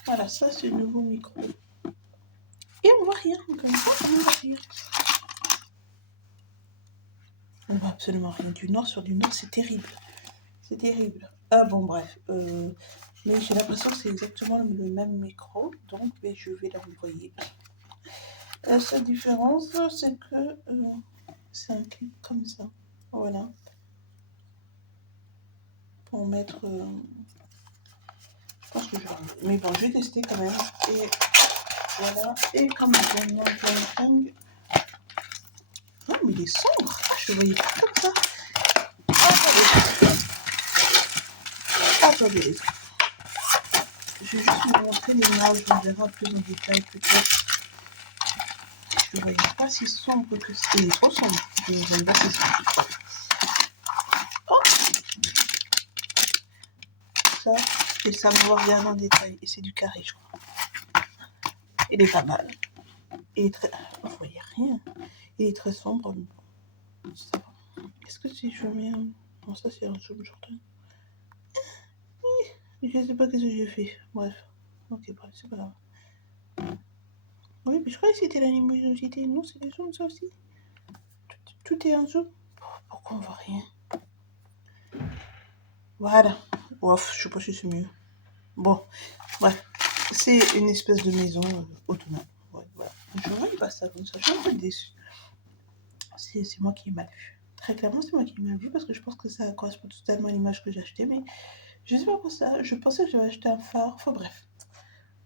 Voilà, ça c'est le nouveau micro. Et on voit rien, comme ça, on voit rien. On voit absolument rien. Du nord sur du nord, c'est terrible. C'est terrible. Ah bon, bref. Mais j'ai l'impression que c'est exactement le même micro, donc je vais l'envoyer. La seule différence, c'est que c'est un clip comme ça. Voilà. Pour mettre... je pense que je vais enlever. Mais bon, je vais tester quand même. Et voilà. Et comme je demande camping... Oh, mais il est sombre. Je ne voyais pas comme ça. Attendez. Je vais juste vous montrer l'image. On verra plus en détail peut-être. Je ne voyais pas si sombre que ça. Il est trop sombre. Je ne vois pas si sombre. Oh, ça. Et ça, on va regarder en détail. Et c'est du carré, je crois. Il est pas mal. Il est très... Vous ne voyez rien. Il est très sombre. Ça va. Est-ce que si je mets un... Non, ça c'est un zoom Jordan. Je ne sais pas ce que j'ai fait. Bref. Ok, bref, c'est pas grave. Oui, mais je croyais que c'était la luminosité. Non, c'est le zoom, ça aussi. Tout est un zoom. Pourquoi on voit rien? Voilà. Ouf, je sais pas si c'est mieux. Bon, bref. C'est une espèce de maison autonome. Ouais, voilà. Je ne voyais pas ça comme ça. Je suis un peu déçue. C'est moi qui ai mal vu. Très clairement, c'est moi qui ai mal vu parce que je pense que ça correspond totalement à l'image que j'ai achetée. Mais je sais pas pour ça. Je pensais que j'avais acheté un phare. Enfin bref.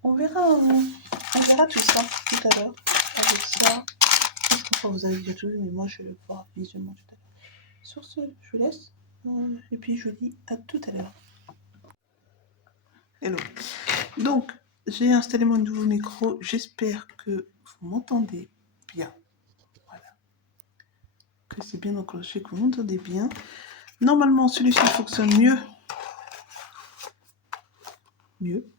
On verra tout ça tout à l'heure. Avec ça. Je pense que vous avez déjà tout vu, mais moi je vais voir visuellement tout à l'heure. Sur ce, je vous laisse. Et puis je vous dis à tout à l'heure. Hello. Donc, j'ai installé mon nouveau micro. J'espère que vous m'entendez bien. Voilà. Que c'est bien enclenché, que vous m'entendez bien. Normalement, celui-ci fonctionne mieux. Mieux.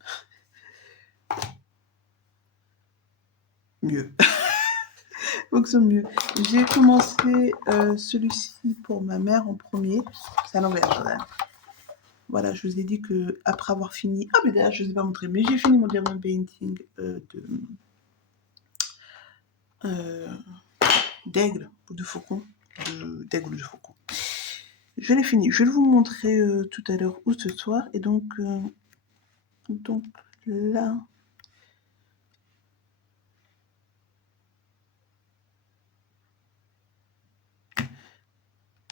Fonctionne mieux. J'ai commencé celui-ci pour ma mère en premier. C'est à l'envers, Jordan. Voilà, je vous ai dit que après avoir fini... Ah, mais d'ailleurs, je ne vous ai pas montré, mais j'ai fini mon diamond painting d'aigle ou de faucon. D'aigle ou de faucon. Je l'ai fini. Je vais vous montrer tout à l'heure ou ce soir. Et donc là...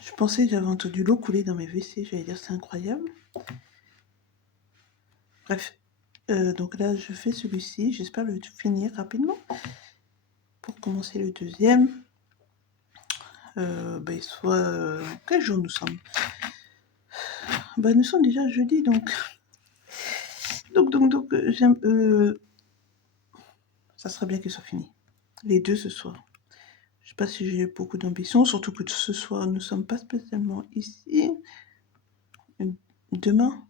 Je pensais que j'avais entendu l'eau couler dans mes WC. J'allais dire, c'est incroyable. Bref. Donc là, je fais celui-ci. J'espère le finir rapidement. Pour commencer le deuxième. Soit... quel jour nous sommes? Nous sommes déjà jeudi, donc... Donc, j'aime... ça serait bien qu'il soit fini. Les deux ce soir. Je sais pas si j'ai beaucoup d'ambition, surtout que ce soir, nous ne sommes pas spécialement ici. Demain,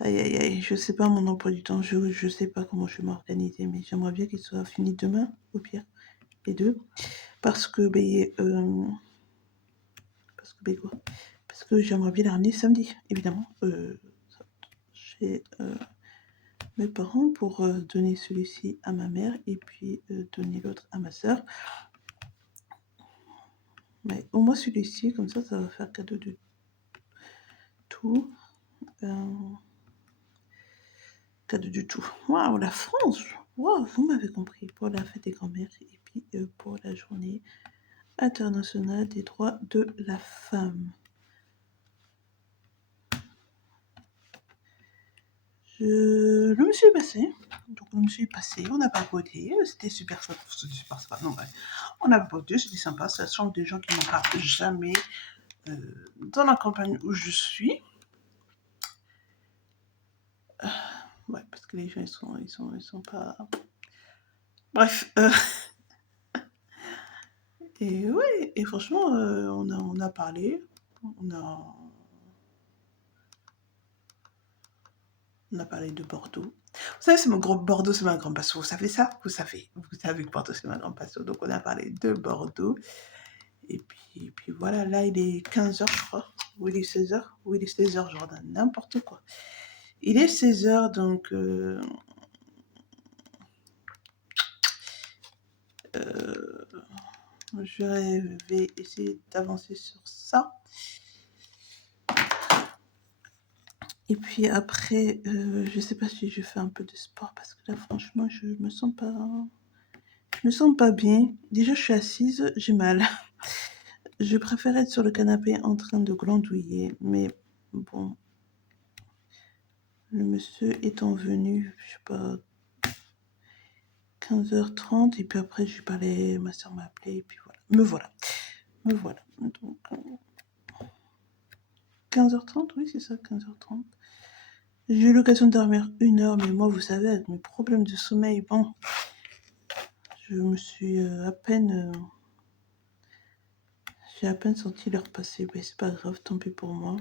aïe, je sais pas mon emploi du temps, je sais pas comment je vais m'organiser, mais j'aimerais bien qu'il soit fini demain, au pire, les deux. Parce que j'aimerais bien les ramener samedi, évidemment. Chez mes parents pour donner celui-ci à ma mère et puis donner l'autre à ma soeur. Mais au moins celui-ci, comme ça va faire cadeau de tout. Cadeau du tout. Waouh, la France! Waouh, vous m'avez compris. Pour la fête des grands-mères et puis pour la journée internationale des droits de la femme. Le monsieur est passé. Donc, le monsieur est passé. On n'a pas voté. C'était super sympa. C'était super sympa. Non, ouais. On a voté. C'était sympa. Ça change des gens qui n'en parlent jamais dans la campagne où je suis. Ouais, parce que les gens, ils sont pas. Bref. Et ouais, et franchement, on a parlé. On a parlé de Bordeaux. Vous savez, Bordeaux, c'est ma grande passion. Vous savez ça? Vous savez que Bordeaux, c'est ma grande passion. Donc, on a parlé de Bordeaux. Et puis voilà, là, il est 15h, je crois. Ou il est 16h. Ou il est 16h, Jordan. N'importe quoi. Il est 16h, donc... je vais essayer d'avancer sur ça. Et puis après, je sais pas si je fais un peu de sport parce que là, franchement, je me sens pas bien. Déjà, je suis assise, j'ai mal. Je préfère être sur le canapé en train de glandouiller, mais bon, le monsieur étant venu, je sais pas, 15h30, et puis après, j'ai parlé, ma soeur m'a appelé, et puis voilà. Me voilà. Donc, 15h30, oui, c'est ça, 15h30. J'ai eu l'occasion de dormir 1 heure, mais moi, vous savez, avec mes problèmes de sommeil, bon, je me suis j'ai à peine senti l'heure passer. Mais c'est pas grave, tant pis pour moi.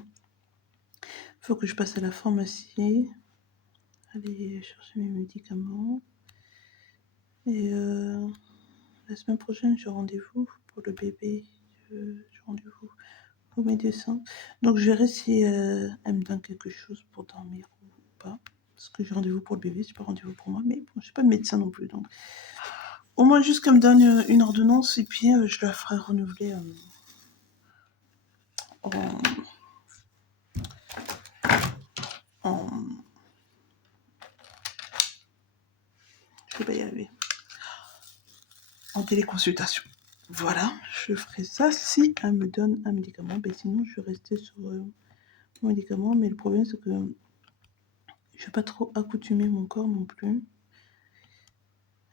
Faut que je passe à la pharmacie, aller chercher mes médicaments. Et la semaine prochaine, j'ai rendez-vous pour le bébé. J'ai rendez-vous au médecin. Donc, je verrai si elle me donne quelque chose pour dormir ou pas. Parce que j'ai rendez-vous pour le bébé, c'est pas rendez-vous pour moi. Mais bon, j'ai pas de médecin non plus. Donc, au moins, juste qu'elle me donne une ordonnance et puis je la ferai renouveler je vais pas y arriver. En téléconsultation. Voilà, je ferai ça si elle me donne un médicament. Ben, sinon, je vais rester sur mon médicament. Mais le problème, c'est que je vais pas trop accoutumer mon corps non plus.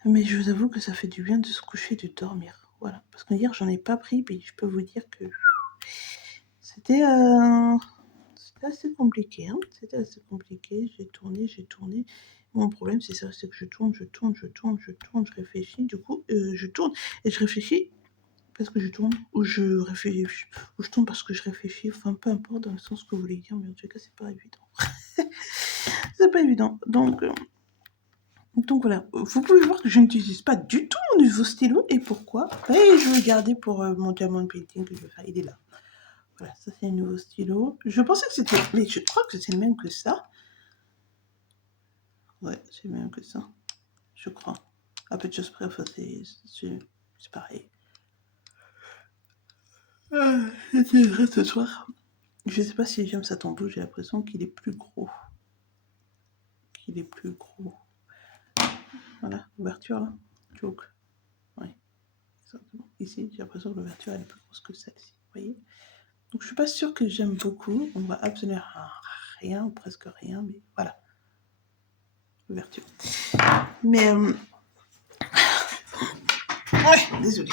Mais je vous avoue que ça fait du bien de se coucher et de dormir. Voilà. Parce que hier, j'en ai pas pris. Puis je peux vous dire que c'était assez compliqué. Hein. C'était assez compliqué. J'ai tourné. Mon problème, c'est ça, c'est que je tourne, je réfléchis. Du coup, je tourne et je réfléchis parce que je tourne, ou je réfléchis, ou je tourne parce que je réfléchis, enfin peu importe dans le sens que vous voulez dire, mais en tout cas c'est pas évident. C'est pas évident. Donc voilà, vous pouvez voir que je n'utilise pas du tout mon nouveau stylo, et pourquoi? Et je vais le garder pour mon diamond painting que je vais faire, il est là. Voilà, ça c'est un nouveau stylo. Je pensais que c'était, mais je crois que c'est le même que ça. Ouais, c'est le même que ça, je crois. Un peu de choses près, enfin c'est pareil. C'était vrai ce soir. Je sais pas si j'aime ça tambour, j'ai l'impression qu'il est plus gros. Voilà, l'ouverture là. Joke. Oui, exactement. Ici, j'ai l'impression que l'ouverture elle est plus grosse que celle-ci. Vous voyez? Donc je suis pas sûre que j'aime beaucoup. On va obtenir rien, ou presque rien, mais voilà. L'ouverture. Mais ouais, désolée.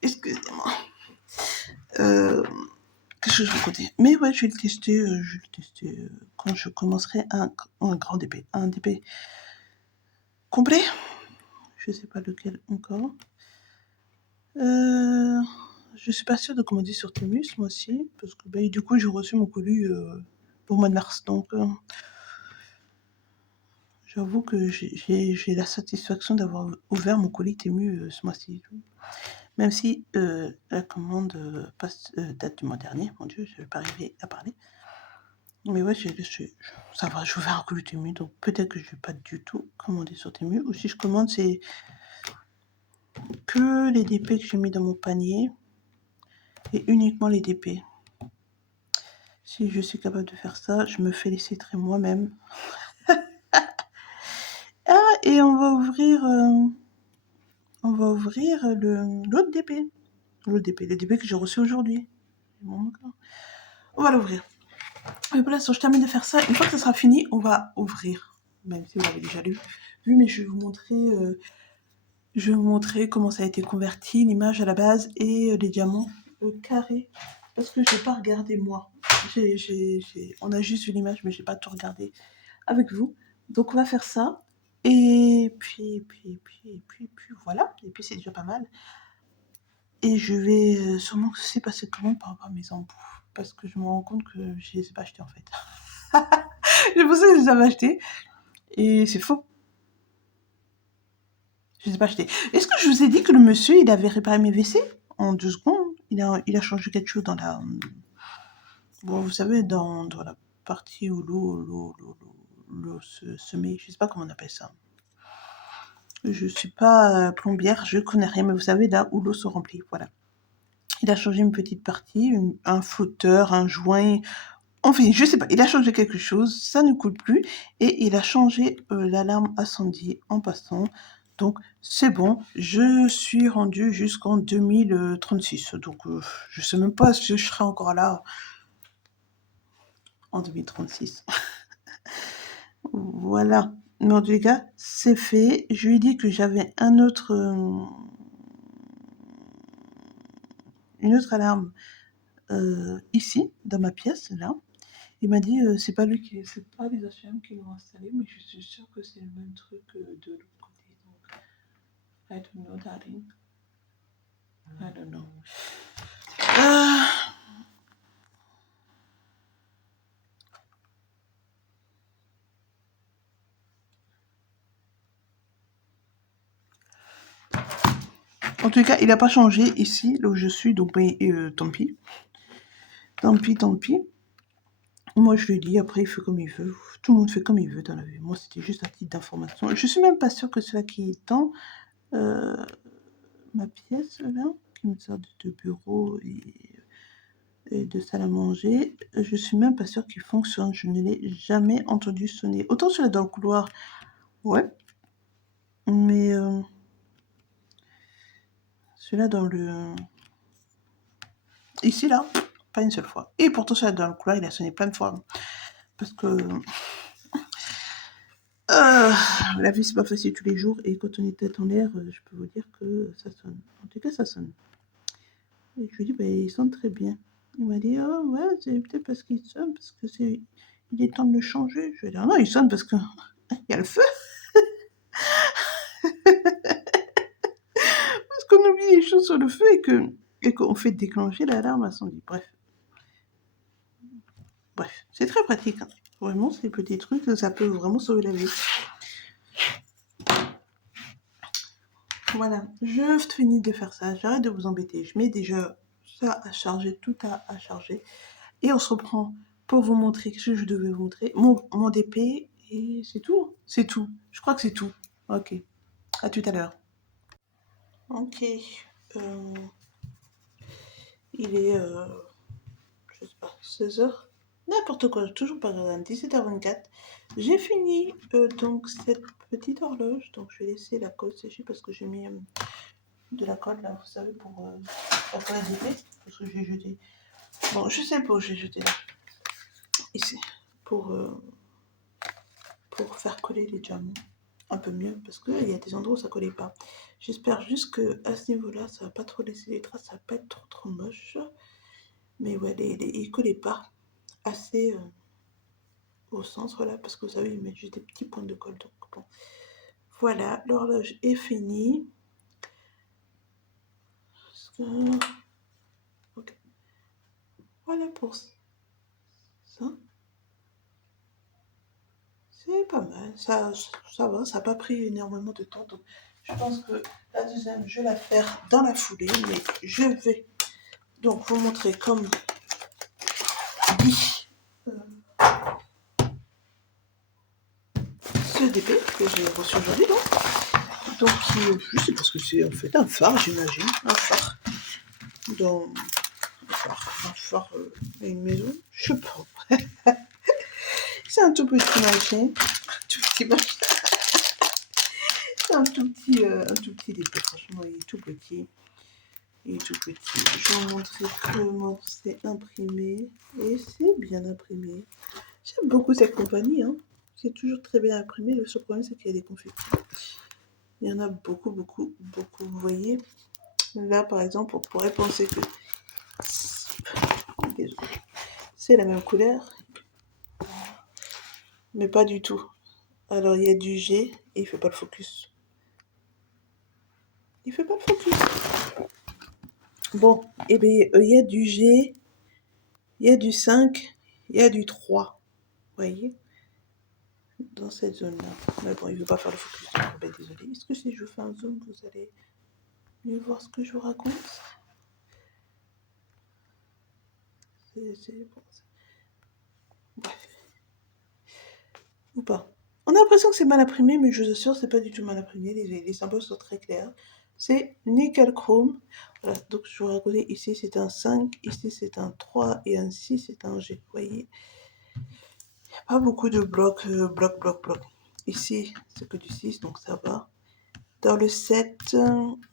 Excusez-moi. Qu'est-ce que je vais raconter? Mais ouais, je vais le tester. Quand je commencerai un grand DP. Un DP complet. Je sais pas lequel encore. Je suis pas sûre de commander sur Temu, moi aussi, parce que du coup j'ai reçu mon colis pour le mois de mars, donc j'avoue que j'ai la satisfaction d'avoir ouvert mon colis Temu ce mois-ci. Même si la commande date du mois dernier, mon Dieu, je vais pas arriver à parler. Mais ouais, ça va, j'ai ouvert un colis Temu, donc peut-être que je vais pas du tout commander sur Temu, ou si je commande, c'est que les DP que j'ai mis dans mon panier, et uniquement les DP. Si je suis capable de faire ça, je me féliciterai moi-même. Ah, et on va ouvrir l'autre DP. Le DP que j'ai reçu aujourd'hui. On va l'ouvrir. Et pour l'instant, je termine de faire ça. Une fois que ça sera fini, on va ouvrir. Même si vous l'avez déjà vu, mais je vais vous montrer comment ça a été converti, l'image à la base et les diamants carrés. Parce que je n'ai pas regardé moi. On a juste vu l'image, mais je n'ai pas tout regardé avec vous. Donc on va faire ça. Et puis voilà. Et puis c'est déjà pas mal. Et je vais sûrement laisser passer tout le monde par rapport à mes embouts. Parce que je me rends compte que je les ai pas achetés en fait. Je pensais que je les avais achetés. Et c'est faux. Je les ai pas achetés. Est-ce que je vous ai dit que le monsieur, il avait réparé mes WC en 2 secondes? Il a changé quelque chose dans la... Bon, vous savez, dans la partie où l'eau se met. Je sais pas comment on appelle ça. Je suis pas plombière, je connais rien, mais vous savez, là où l'eau se remplit, voilà. Il a changé une petite partie, un flotteur, un joint... Enfin, je sais pas, il a changé quelque chose, ça ne coule plus, et il a changé l'alarme incendie en passant. Donc, c'est bon, je suis rendue jusqu'en 2036. Donc, je sais même pas si je serai encore là en 2036. Voilà. Mais en tout cas, c'est fait. Je lui ai dit que j'avais une autre alarme ici, dans ma pièce, là. Il m'a dit, c'est pas les HM qui l'ont installé, mais je suis sûre que c'est le même truc de l'autre côté. Donc, I don't know, darling. I don't know. En tout cas, il n'a pas changé ici, là où je suis, donc tant pis. Tant pis. Moi, je lui dis, après, il fait comme il veut. Tout le monde fait comme il veut dans la vie. Moi, c'était juste un titre d'information. Je suis même pas sûre que cela qui est dans ma pièce, là, qui me sert de bureau et de salle à manger, je suis même pas sûre qu'il fonctionne. Je ne l'ai jamais entendu sonner. Autant celui-là dans le couloir, ouais. Mais celui-là dans le... Ici, là, pas une seule fois. Et pourtant, celui-là dans le couloir, il a sonné plein de fois. Parce que... la vie, c'est pas facile tous les jours. Et quand on est tête en l'air, je peux vous dire que ça sonne. En tout cas, ça sonne. Et je lui dis, bah, il sonne très bien. Il m'a dit, oh, ouais, c'est peut-être parce qu'il sonne, parce que c'est... Il est temps de le changer. Je lui ai dit, ah non, il sonne parce que... il y a le feu. Parce qu'on oublie les choses sur le feu et qu'on fait déclencher l'alarme incendie. Bref, c'est très pratique. Hein. Vraiment, ces petits trucs, ça peut vraiment sauver la vie. Voilà, je finis de faire ça. J'arrête de vous embêter. Je mets déjà ça à charger, tout à charger. Et on se reprend pour vous montrer ce que je devais vous montrer. Mon DP, et c'est tout. C'est tout. Je crois que c'est tout. Ok. À tout à l'heure. Ok. Il est, je sais pas, 16h. N'importe quoi, toujours pas grave. 17h24. J'ai fini donc cette petite horloge. Donc je vais laisser la colle sécher parce que j'ai mis de la colle là, vous savez, pour la colle à DP. Parce que j'ai jeté. Bon, je sais pas où j'ai jeté là. Ici. Pour faire coller les diamants un peu mieux parce qu'il y a des endroits où ça collait pas. J'espère juste que à ce niveau là ça va pas trop laisser les traces, ça va pas être trop moche, mais ouais, ils collaient pas assez au centre là parce que vous savez ils mettent juste des petits points de colle. Donc bon, voilà, l'horloge est finie. Okay. Voilà pour ça. C'est pas mal, ça va, ça n'a pas pris énormément de temps. Donc je pense que la deuxième, je vais la faire dans la foulée, mais je vais donc vous montrer comme dit ce DP que j'ai reçu aujourd'hui. Donc c'est parce que c'est en fait un phare, j'imagine, un phare. Donc, un phare à une maison. Je sais pas. C'est un tout petit machin. Tout petit machin. C'est un tout petit dépôt. Franchement, il est tout petit. Il est tout petit. Je vais vous montrer comment c'est imprimé. Et c'est bien imprimé. J'aime beaucoup cette compagnie. Hein. C'est toujours très bien imprimé. Le seul problème, c'est qu'il y a des confettis. Il y en a beaucoup, beaucoup, beaucoup. Vous voyez, là, par exemple, on pourrait penser que c'est la même couleur, mais pas du tout. Alors, il y a du G et il fait pas le focus. Il fait pas le focus. Bon, et bien, il y a du G, il y a du 5, il y a du 3. Vous voyez, dans cette zone-là. Mais bon, il ne veut pas faire le focus. Ben, désolé. Est-ce que si je vous fais un zoom, vous allez mieux voir ce que je vous raconte? C'est bon. Bref. Ou pas. On a l'impression que c'est mal imprimé, mais je vous assure, c'est pas du tout mal imprimé. Les symboles sont très clairs. C'est nickel chrome. Voilà, donc je vous racontais, ici c'est un 5, ici c'est un 3 et un 6 c'est un G. Vous voyez, il n'y a pas beaucoup de blocs, blocs. Ici, c'est que du 6, donc ça va. Dans le 7,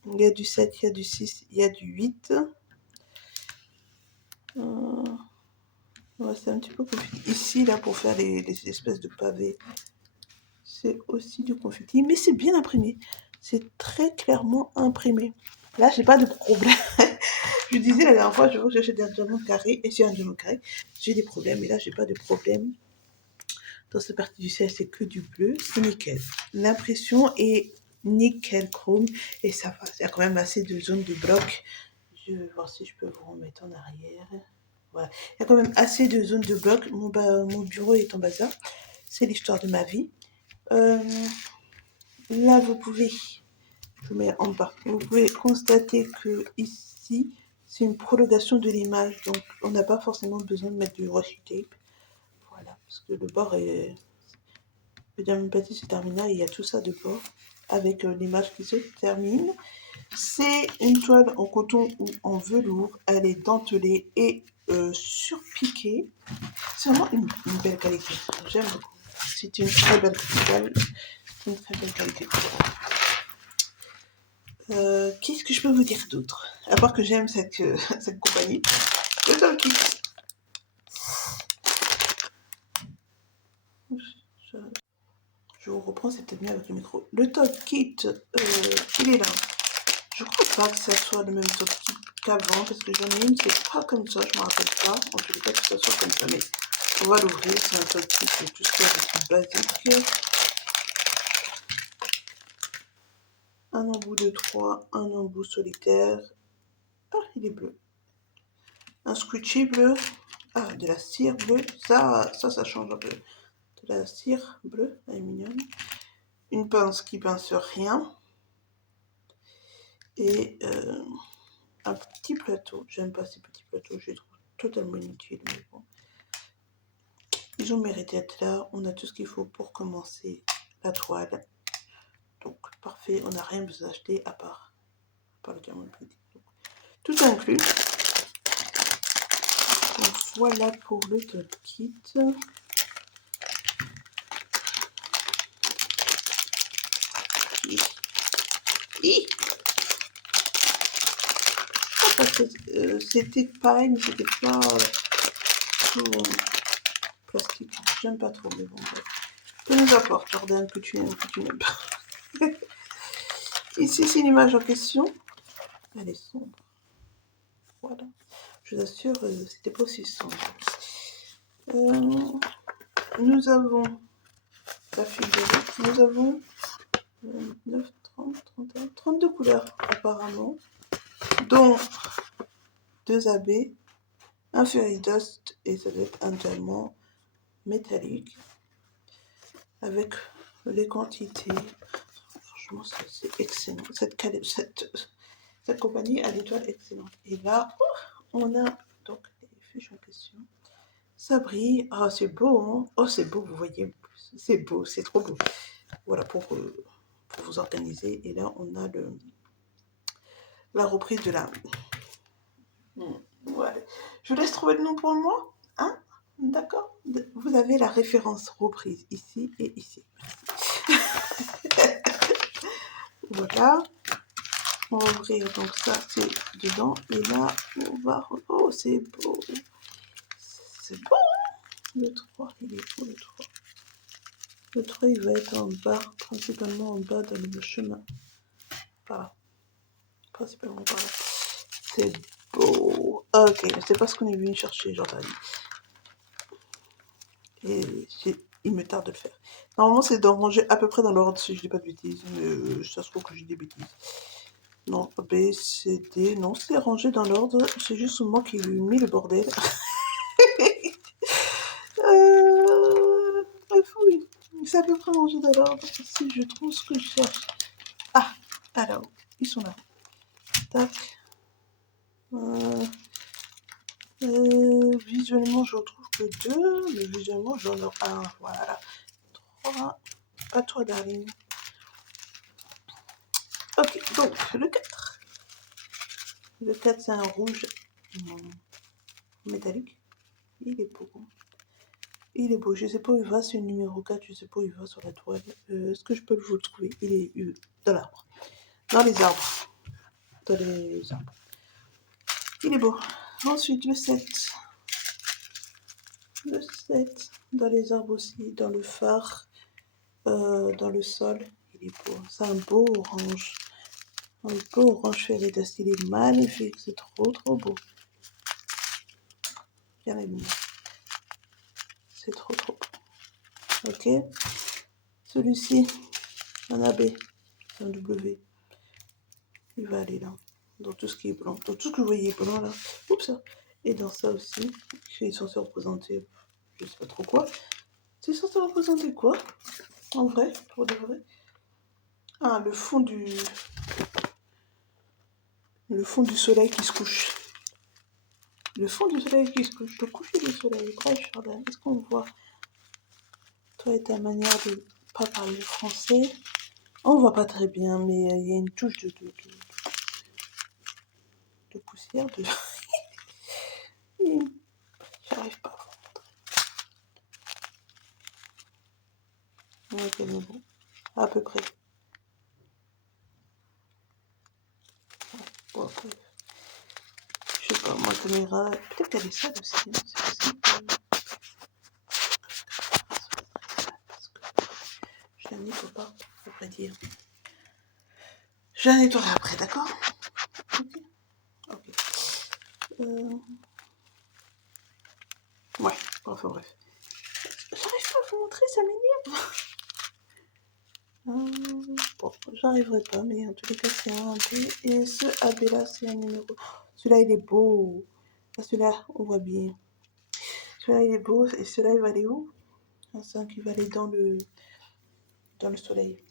il y a du 7, il y a du 6, il y a du 8. Ouais, c'est un petit peu confus. Ici, là, pour faire les espèces de pavés, c'est aussi du confetti, mais c'est bien imprimé. C'est très clairement imprimé. Là, j'ai pas de problème. Je disais la dernière fois, je vois que j'achète un diamant carré, et sur un diamant carré, j'ai des problèmes, et là, j'ai pas de problème. Dans cette partie du ciel, c'est que du bleu, c'est nickel. L'impression est nickel chrome, et ça va. Il y a quand même assez de zones de blocs. Je vais voir si je peux vous remettre en arrière. Voilà. Il y a quand même assez de zones de blocs. Mon bureau est en bazar. C'est l'histoire de ma vie. Là, vous pouvez, je vous mets en bas, vous pouvez constater que ici, c'est une prolongation de l'image, donc on n'a pas forcément besoin de mettre du washi tape. Voilà, parce que le bord est, le diamant pâté se termine là, et il y a tout ça de bord, avec l'image qui se termine. C'est une toile en coton ou en velours, elle est dentelée et surpiquée. C'est vraiment une belle qualité, j'aime beaucoup. C'est une très belle toile, une très belle qualité. Qu'est-ce que je peux vous dire d'autre? À part que j'aime cette compagnie. Le Toll Kit. Je vous reprends, c'est peut-être mieux avec le micro. Le Toll Kit, il est là. Je crois pas que ça soit le même Toll Kit qu'avant, parce que j'en ai une, c'est pas comme ça, je me rappelle pas. En tout cas, que ça soit comme ça, mais on va l'ouvrir. C'est un Toll Kit, c'est tout ce qu'il y a de plus basique. Un embout de 3, un embout solitaire. Ah, il est bleu. Un squishy bleu. Ah, de la cire bleue. Ça change un peu. De la cire bleue, elle est mignonne. Une pince qui pince rien. Et un petit plateau. J'aime pas ces petits plateaux, je les trouve totalement inutiles. Mais bon. Ils ont mérité d'être là. On a tout ce qu'il faut pour commencer la toile. Donc, parfait. On n'a rien besoin d'acheter à part le diamant pâté. Tout inclus. Donc, voilà pour le Toll Kit. C'était pareil, mais c'était pas tout plastique. J'aime pas trop, mais bon. Que nous apporte Jordan, que tu aimes, que tu n'aimes pas. Ici, c'est l'image en question. Elle est sombre. Voilà. Je vous assure, c'était pas aussi sombre. Nous avons la figure. Nous avons 9, 30, 31, 32 couleurs apparemment, dont 2 AB, un fairy dust et ça doit être un diamant métallique avec les quantités. Franchement, c'est excellent. Cette compagnie a des toiles excellentes. Et là, on a donc les fiches en question. Ça brille. Ah, c'est beau, hein? Oh, c'est beau, vous voyez. C'est beau, c'est trop beau. Voilà, pour vous organiser. Et là, on a la reprise de la... Ouais. Je vous laisse trouver le nom pour moi. Hein? D'accord? Vous avez la référence reprise ici et ici. Voilà. On va ouvrir, donc ça c'est dedans. Et là, on va... Oh, c'est beau. C'est beau. Le 3, il est beau le 3. Le 3, il va être en bas, principalement en bas dans le chemin. Par là. Principalement par là. C'est beau. Ok, c'est pas ce qu'on est venu chercher, Jordan. Et il me tarde de le faire. Normalement, c'est d'en ranger à peu près dans l'ordre, si je dis pas de bêtises. Mais ça se trouve que j'ai des bêtises. Non, B, C, D. Non, c'est rangé dans l'ordre. C'est juste moi qui lui ai mis le bordel. Bref, oui. C'est à peu près rangé dans l'ordre. Si je trouve ce que je cherche. Ah, alors, ils sont là. Tac. Visuellement, je retrouve que 2, mais visuellement, j'en ai un. Voilà. 3. À toi, darling. Ok, donc, le 4. Le 4, c'est un rouge métallique. Il est beau. Il est beau. Je sais pas où il va, c'est le numéro 4. Je sais pas où il va sur la toile. Est-ce que je peux vous le trouver? Il est dans l'arbre. Dans les arbres. Dans les arbres. Il est beau. Ensuite, le 7. Le 7. Dans les arbres aussi. Dans le phare. Dans le sol. Il est beau. C'est un beau orange. Un beau orange Feridas. Il est magnifique. C'est trop, trop beau. Bien aimé. C'est trop, trop beau. Ok. Celui-ci, un AB, un W. Il va aller là. Dans tout ce qui est blanc. Dans tout ce que vous voyez blanc là. Oups. Et dans ça aussi. C'est censé représenter. Je sais pas trop quoi. C'est censé représenter quoi? En vrai, pour de vrai. Ah, le fond du. Le fond du soleil qui se couche. Le fond du soleil qui se couche. Le coucher du soleil. Bref, Jordan, est-ce qu'on voit? Toi et ta manière de pas parler français. On voit pas très bien, mais il y a une touche de poussière. J'arrive pas à vous montrer. Ouais, bon. À peu près. Bon, après, je sais pas, ma caméra. Peut-être qu'elle est sale aussi. Hein, c'est possible. Je la nettoie pas, à vrai dire. Je la nettoierai après, d'accord? Ok. Ok. Ouais, enfin bref. J'arrive pas à vous montrer, ça m'énerve. Bon, j'arriverai pas, mais en tous les cas, c'est un AB. Et ce AB là, c'est un numéro. Celui-là, il est beau. Celui-là, on voit bien. Celui-là, il est beau. Et celui-là, il va aller où? Un 5, il va aller dans le soleil.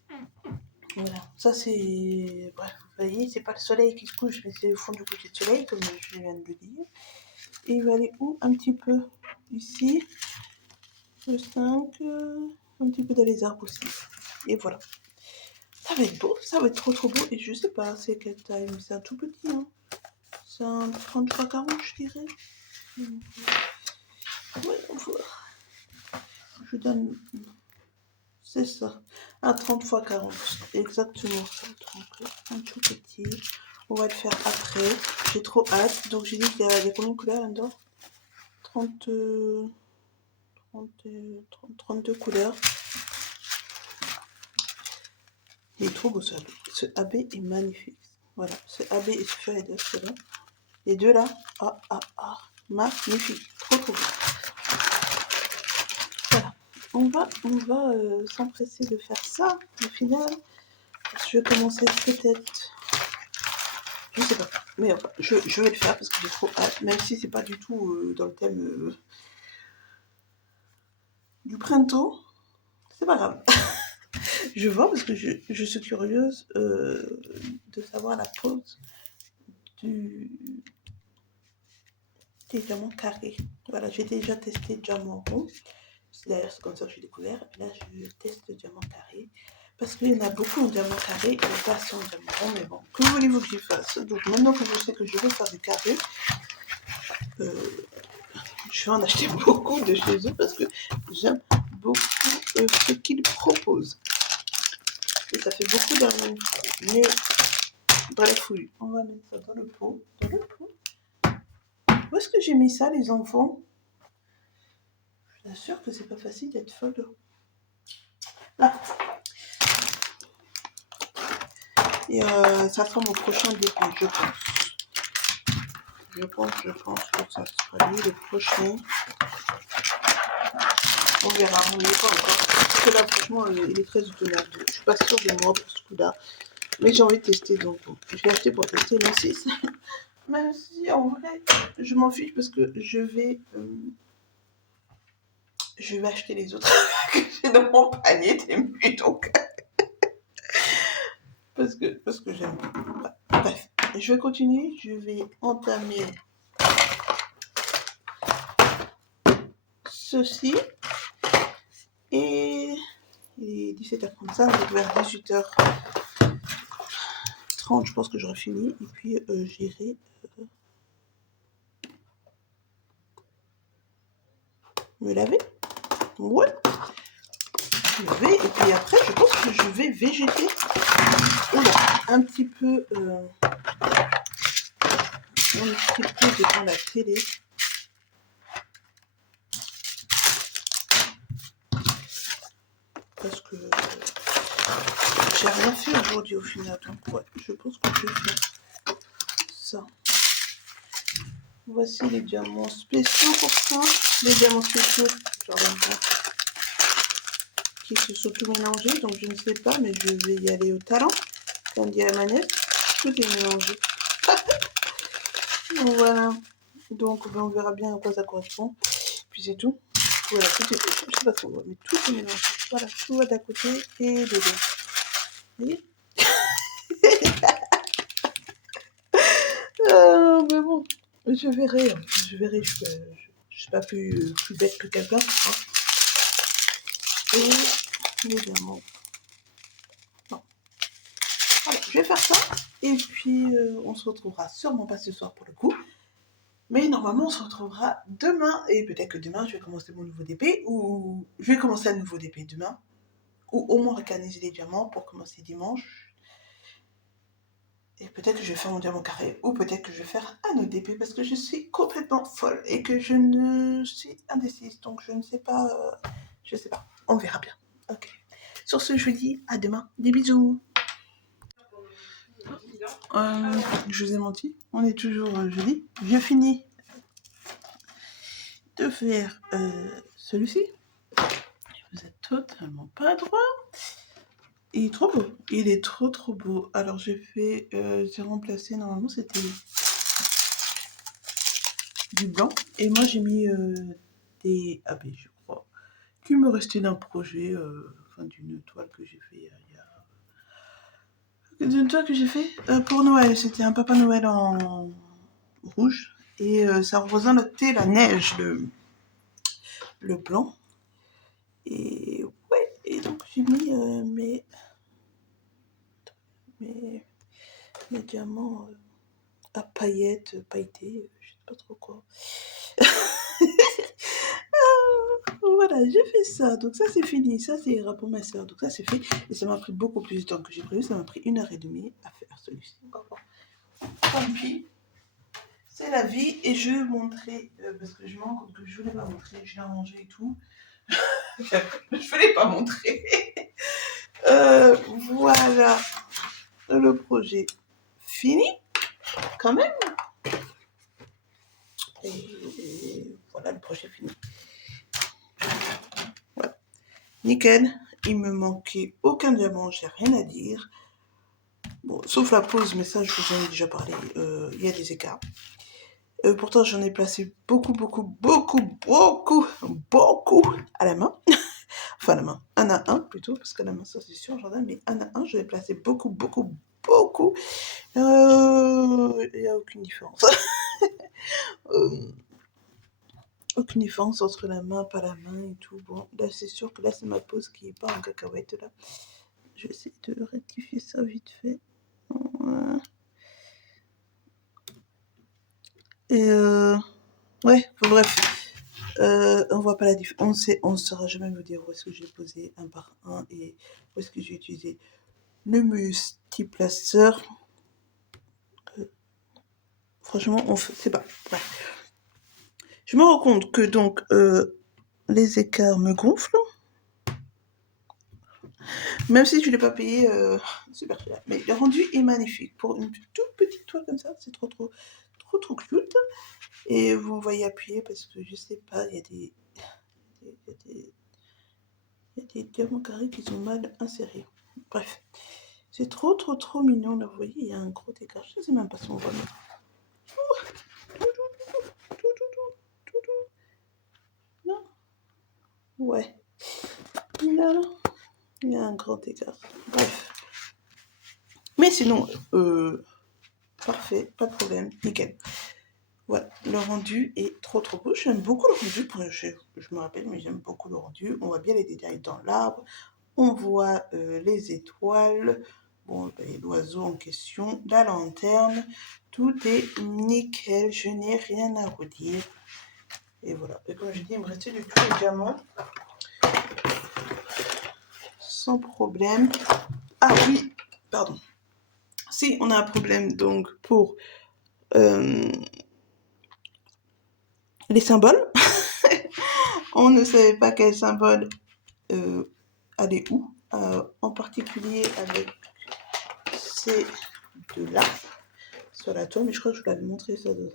Voilà. Ça, c'est. Bref, vous voyez, c'est pas le soleil qui se couche, mais c'est le fond du coucher de soleil, comme je viens de le dire. Et il va aller où? Un petit peu ici. Le 5. Un petit peu dans les arbres aussi. Et voilà. Ça va être beau, ça va être trop trop beau. Et je sais pas, c'est quelle taille, mais c'est un tout petit. Hein. C'est un 33-40, je dirais. Ouais, on voit. Je donne. C'est ça. Un 30 x 40. Exactement ça. Donc, un tout petit. On va le faire après. J'ai trop hâte. Donc, j'ai dit qu'il y a combien de couleurs là-dedans? 32 couleurs. Il est trop beau ça. Ce AB est magnifique. Voilà. Ce AB et ce Feridas, c'est bon. Les deux là. Magnifique. Trop trop beau. Voilà. On va s'empresser de faire ça au final. Je vais commencer peut-être. Je sais pas. Mais enfin, je vais le faire parce que j'ai trop hâte. Même si c'est pas du tout dans le thème du printemps. C'est pas grave. Je vois parce que je suis curieuse de savoir la pose des diamants carrés. Voilà, j'ai déjà testé diamant rond. D'ailleurs, c'est comme ça que j'ai découvert. Et là, je teste le diamant carré. Parce qu'il y en a beaucoup en diamant carré et pas assez en diamant rond. Mais bon, que voulez-vous que j'y fasse? Donc maintenant que je sais que je vais faire du carré, je vais en acheter beaucoup de chez eux parce que j'aime beaucoup ce qu'ils proposent. Et ça fait beaucoup d'harmonie. Mais bref, oui, on va mettre ça dans le pot. Dans le pot. Où est-ce que j'ai mis ça, les enfants? Je suis sûre que c'est pas facile d'être folle. Là. Et ça sera mon prochain dépôt, je pense. Je pense que ça sera lui le prochain. On verra, on n'y est pas encore. Parce que là, franchement, il est très étonnant. Je suis pas sûre de moi pour ce coup-là. Mais j'ai envie de tester, donc je l'ai acheté pour tester. Même si en vrai, je m'en fiche parce que je vais acheter les autres que j'ai dans mon panier des donc parce que j'aime. Bref, je vais continuer. Je vais entamer ceci et il est 17h35, vers 18h30, je pense que j'aurai fini et puis j'irai me laver. Ouais. Me laver et puis après, je pense que je vais végéter. Oula, un petit peu devant la télé. Parce que j'ai rien fait aujourd'hui au final. Donc ouais, je pense que je vais faire ça. Voici les diamants spéciaux pour ça. Les diamants spéciaux, genre qui se sont tout mélangés. Donc je ne sais pas, mais je vais y aller au talent. Comme dit la manette, tout est mélangé. Donc voilà. Donc on verra bien à quoi ça correspond. Puis c'est tout. Voilà, tout est, je sais pas ce qu'on voit, mais tout est mélangé. Voilà, tout va d'à côté et de l'autre. Vous voyez? Mais bon, je verrai, je suis pas plus bête que quelqu'un. Hein. Et évidemment. Non. Voilà, je vais faire ça. Et puis, on se retrouvera sûrement pas ce soir pour le coup. Mais normalement, on se retrouvera demain. Et peut-être que demain, je vais commencer mon nouveau DP. Ou je vais commencer un nouveau DP demain. Ou au moins organiser les diamants pour commencer dimanche. Et peut-être que je vais faire mon diamant carré. Ou peut-être que je vais faire un autre DP. Parce que je suis complètement folle. Et que je ne suis indécise. Donc, je ne sais pas. Je sais pas. On verra bien. Ok. Sur ce, je vous dis à demain. Des bisous. Je vous ai menti. On est toujours jeudi. Je finis de faire celui-ci. Vous êtes totalement pas droit. Il est trop beau. Il est trop beau. Alors j'ai fait, j'ai remplacé, normalement c'était du blanc. Et moi j'ai mis des AB, je crois. Qui me restait d'un projet, enfin d'une toile que j'ai fait d'une toile que j'ai fait pour Noël. C'était un Papa Noël en rouge. Et ça représentait la neige, le blanc. Et ouais, et donc j'ai mis mes diamants à paillettes, pailletés, je sais pas trop quoi. Voilà, j'ai fait ça. Donc ça c'est fini. Ça c'est ira pour ma soeur. Donc ça c'est fait. Et ça m'a pris beaucoup plus de temps que j'ai prévu. Ça m'a pris 1h30 à faire celui-ci. Tant pis. C'est la vie. Et je vais montrer, parce que je me rends compte que je voulais pas montrer. Je l'ai rangé et tout. Je voulais pas montrer. Voilà le projet fini quand même. Et voilà le projet fini. Voilà. Nickel. Il me manquait aucun diamant, j'ai rien à dire. Bon, sauf la pause, mais ça je vous en ai déjà parlé. Il y a des écarts. Pourtant j'en ai placé beaucoup à la main. Enfin à la main, un à un plutôt, parce qu'à la main ça c'est sûr, j'en ai, mais un à un, je l'ai placé beaucoup. Il n'y a aucune différence. Aucune différence entre la main, pas la main et tout. Bon, là c'est sûr que là c'est ma pose qui est pas en cacahuète là. Je vais essayer de rectifier ça vite fait. Voilà. Et Ouais, bref. On voit pas la différence. On ne saura jamais me dire où est-ce que j'ai posé un par un et où est-ce que j'ai utilisé le multiplaceur. Franchement, on fait, c'est pas. Bref. Je me rends compte que donc les écarts me gonflent, même si je l'ai pas payé super cher. Mais le rendu est magnifique pour une toute petite toile comme ça. C'est trop cute. Et vous me voyez appuyer parce que je sais pas, il y a des diamants carrés qui sont mal insérés. Bref, c'est trop mignon. Là, vous voyez, il y a un gros écart. Je sais même pas si on va mettre. Non. Ouais. Là, il y a un grand écart. Bref. Mais sinon, parfait, pas de problème, nickel. Voilà, le rendu est trop beau. J'aime beaucoup le rendu. Je me rappelle, mais j'aime beaucoup le rendu. On voit bien les détails dans l'arbre. On voit les étoiles. Bon, ben, l'oiseau en question. La lanterne. Tout est nickel. Je n'ai rien à redire. Et voilà. Et comme je dis, il me restait du tout les diamants. Sans problème. Ah oui, pardon. Si on a un problème donc pour les symboles, on ne savait pas quel symbole aller où, en particulier avec ces deux-là sur la toile, mais je crois que je vous l'avais montré ça dans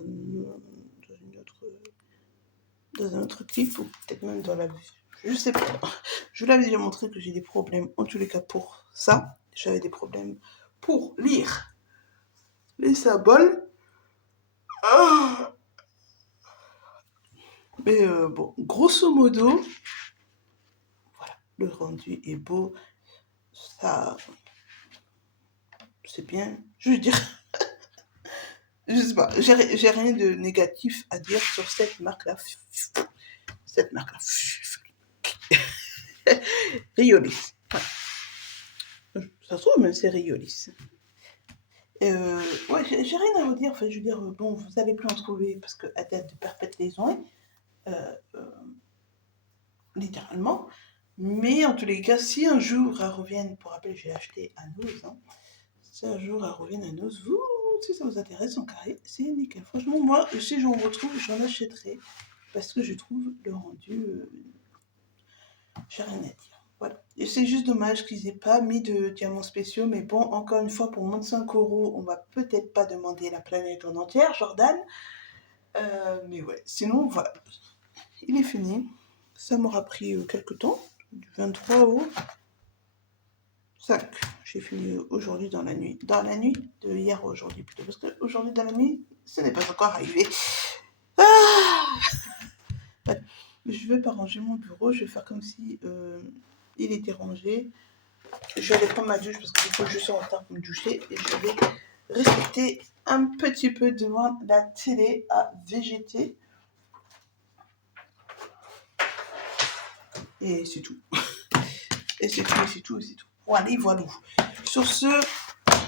un autre clip, ou peut-être même dans la vie. Je sais pas. Je vous l'avais déjà montré que j'ai des problèmes, en tous les cas pour ça. J'avais des problèmes pour lire les symboles. Ah, mais bon, grosso modo, voilà, le rendu est beau. Ça, c'est bien. Je veux dire, je sais pas, j'ai rien de négatif à dire sur cette marque-là. Cette marque-là. Riolis. Ça se trouve, même c'est Riolis. Ouais, j'ai rien à vous dire. Enfin, je veux dire, bon, vous allez plus en trouver parce que à date de perpétuation, littéralement. Mais en tous les cas, si un jour elles reviennent, pour rappel, j'ai acheté à Nose, hein, si un jour elles reviennent à Nose, vous, si ça vous intéresse en carré, c'est nickel. Franchement, moi, si j'en retrouve, j'en achèterai parce que je trouve le rendu, j'ai rien à dire. Voilà. Et c'est juste dommage qu'ils aient pas mis de diamants spéciaux, mais bon, encore une fois, pour moins de 5 €, on va peut-être pas demander la planète en entière, Jordan. Mais ouais, sinon, voilà. Il est fini. Ça m'aura pris quelques temps, du 23 au 5. J'ai fini aujourd'hui dans la nuit. Dans la nuit de hier aujourd'hui plutôt. Parce qu'aujourd'hui dans la nuit, ce n'est pas encore arrivé. Ah ouais. Je vais pas ranger mon bureau. Je vais faire comme si il était rangé. Je vais aller prendre ma douche parce que du coup je suis en retard pour me doucher. Et je vais rester un petit peu devant la télé à végéter. Et c'est tout. Et c'est tout. Voilà, voilà. Sur ce,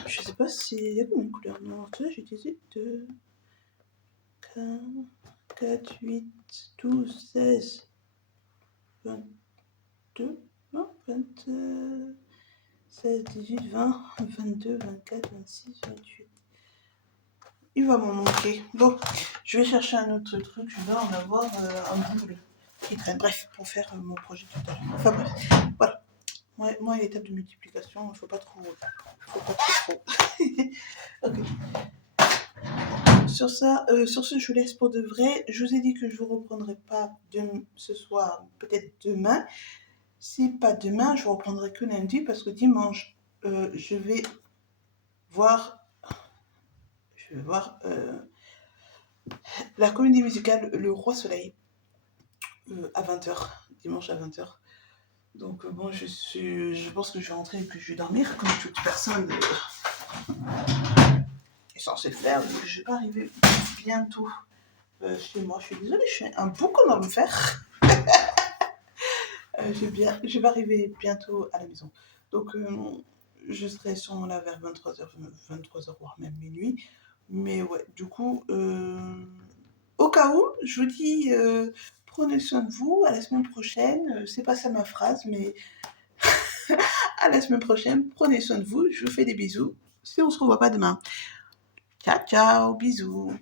je sais pas si. Il y a combien de couleurs? Non, j'ai utilisé 2, 4, 8, 12, 16, 22, non, 16, 18, 20, 22, 24, 26, 28. Il va m'en manquer. Bon, je vais chercher un autre truc. Je vais en avoir un double qui traîne. Bref, pour faire mon projet tout à l'heure. Enfin bref, voilà. Moi, l'étape de multiplication, il ne faut pas trop. Ok. Sur ce, je vous laisse pour de vrai. Je vous ai dit que je ne vous reprendrai pas ce soir, peut-être demain. Si pas demain, je ne vous reprendrai que lundi parce que dimanche, je vais voir la comédie musicale Le Roi Soleil à 20h, dimanche à 20h. Donc bon, je pense que je vais rentrer et que je vais dormir comme toute personne est censée faire. Donc je vais pas arriver bientôt chez moi. Je suis désolée, je suis un bon homme faire. Je vais arriver bientôt à la maison. Donc je serai sûrement là vers 23h, voire même minuit. Mais ouais, du coup, au cas où, je vous dis prenez soin de vous, à la semaine prochaine. C'est pas ça ma phrase, mais à la semaine prochaine, prenez soin de vous, je vous fais des bisous. Si on se revoit pas demain. Ciao, ciao, bisous.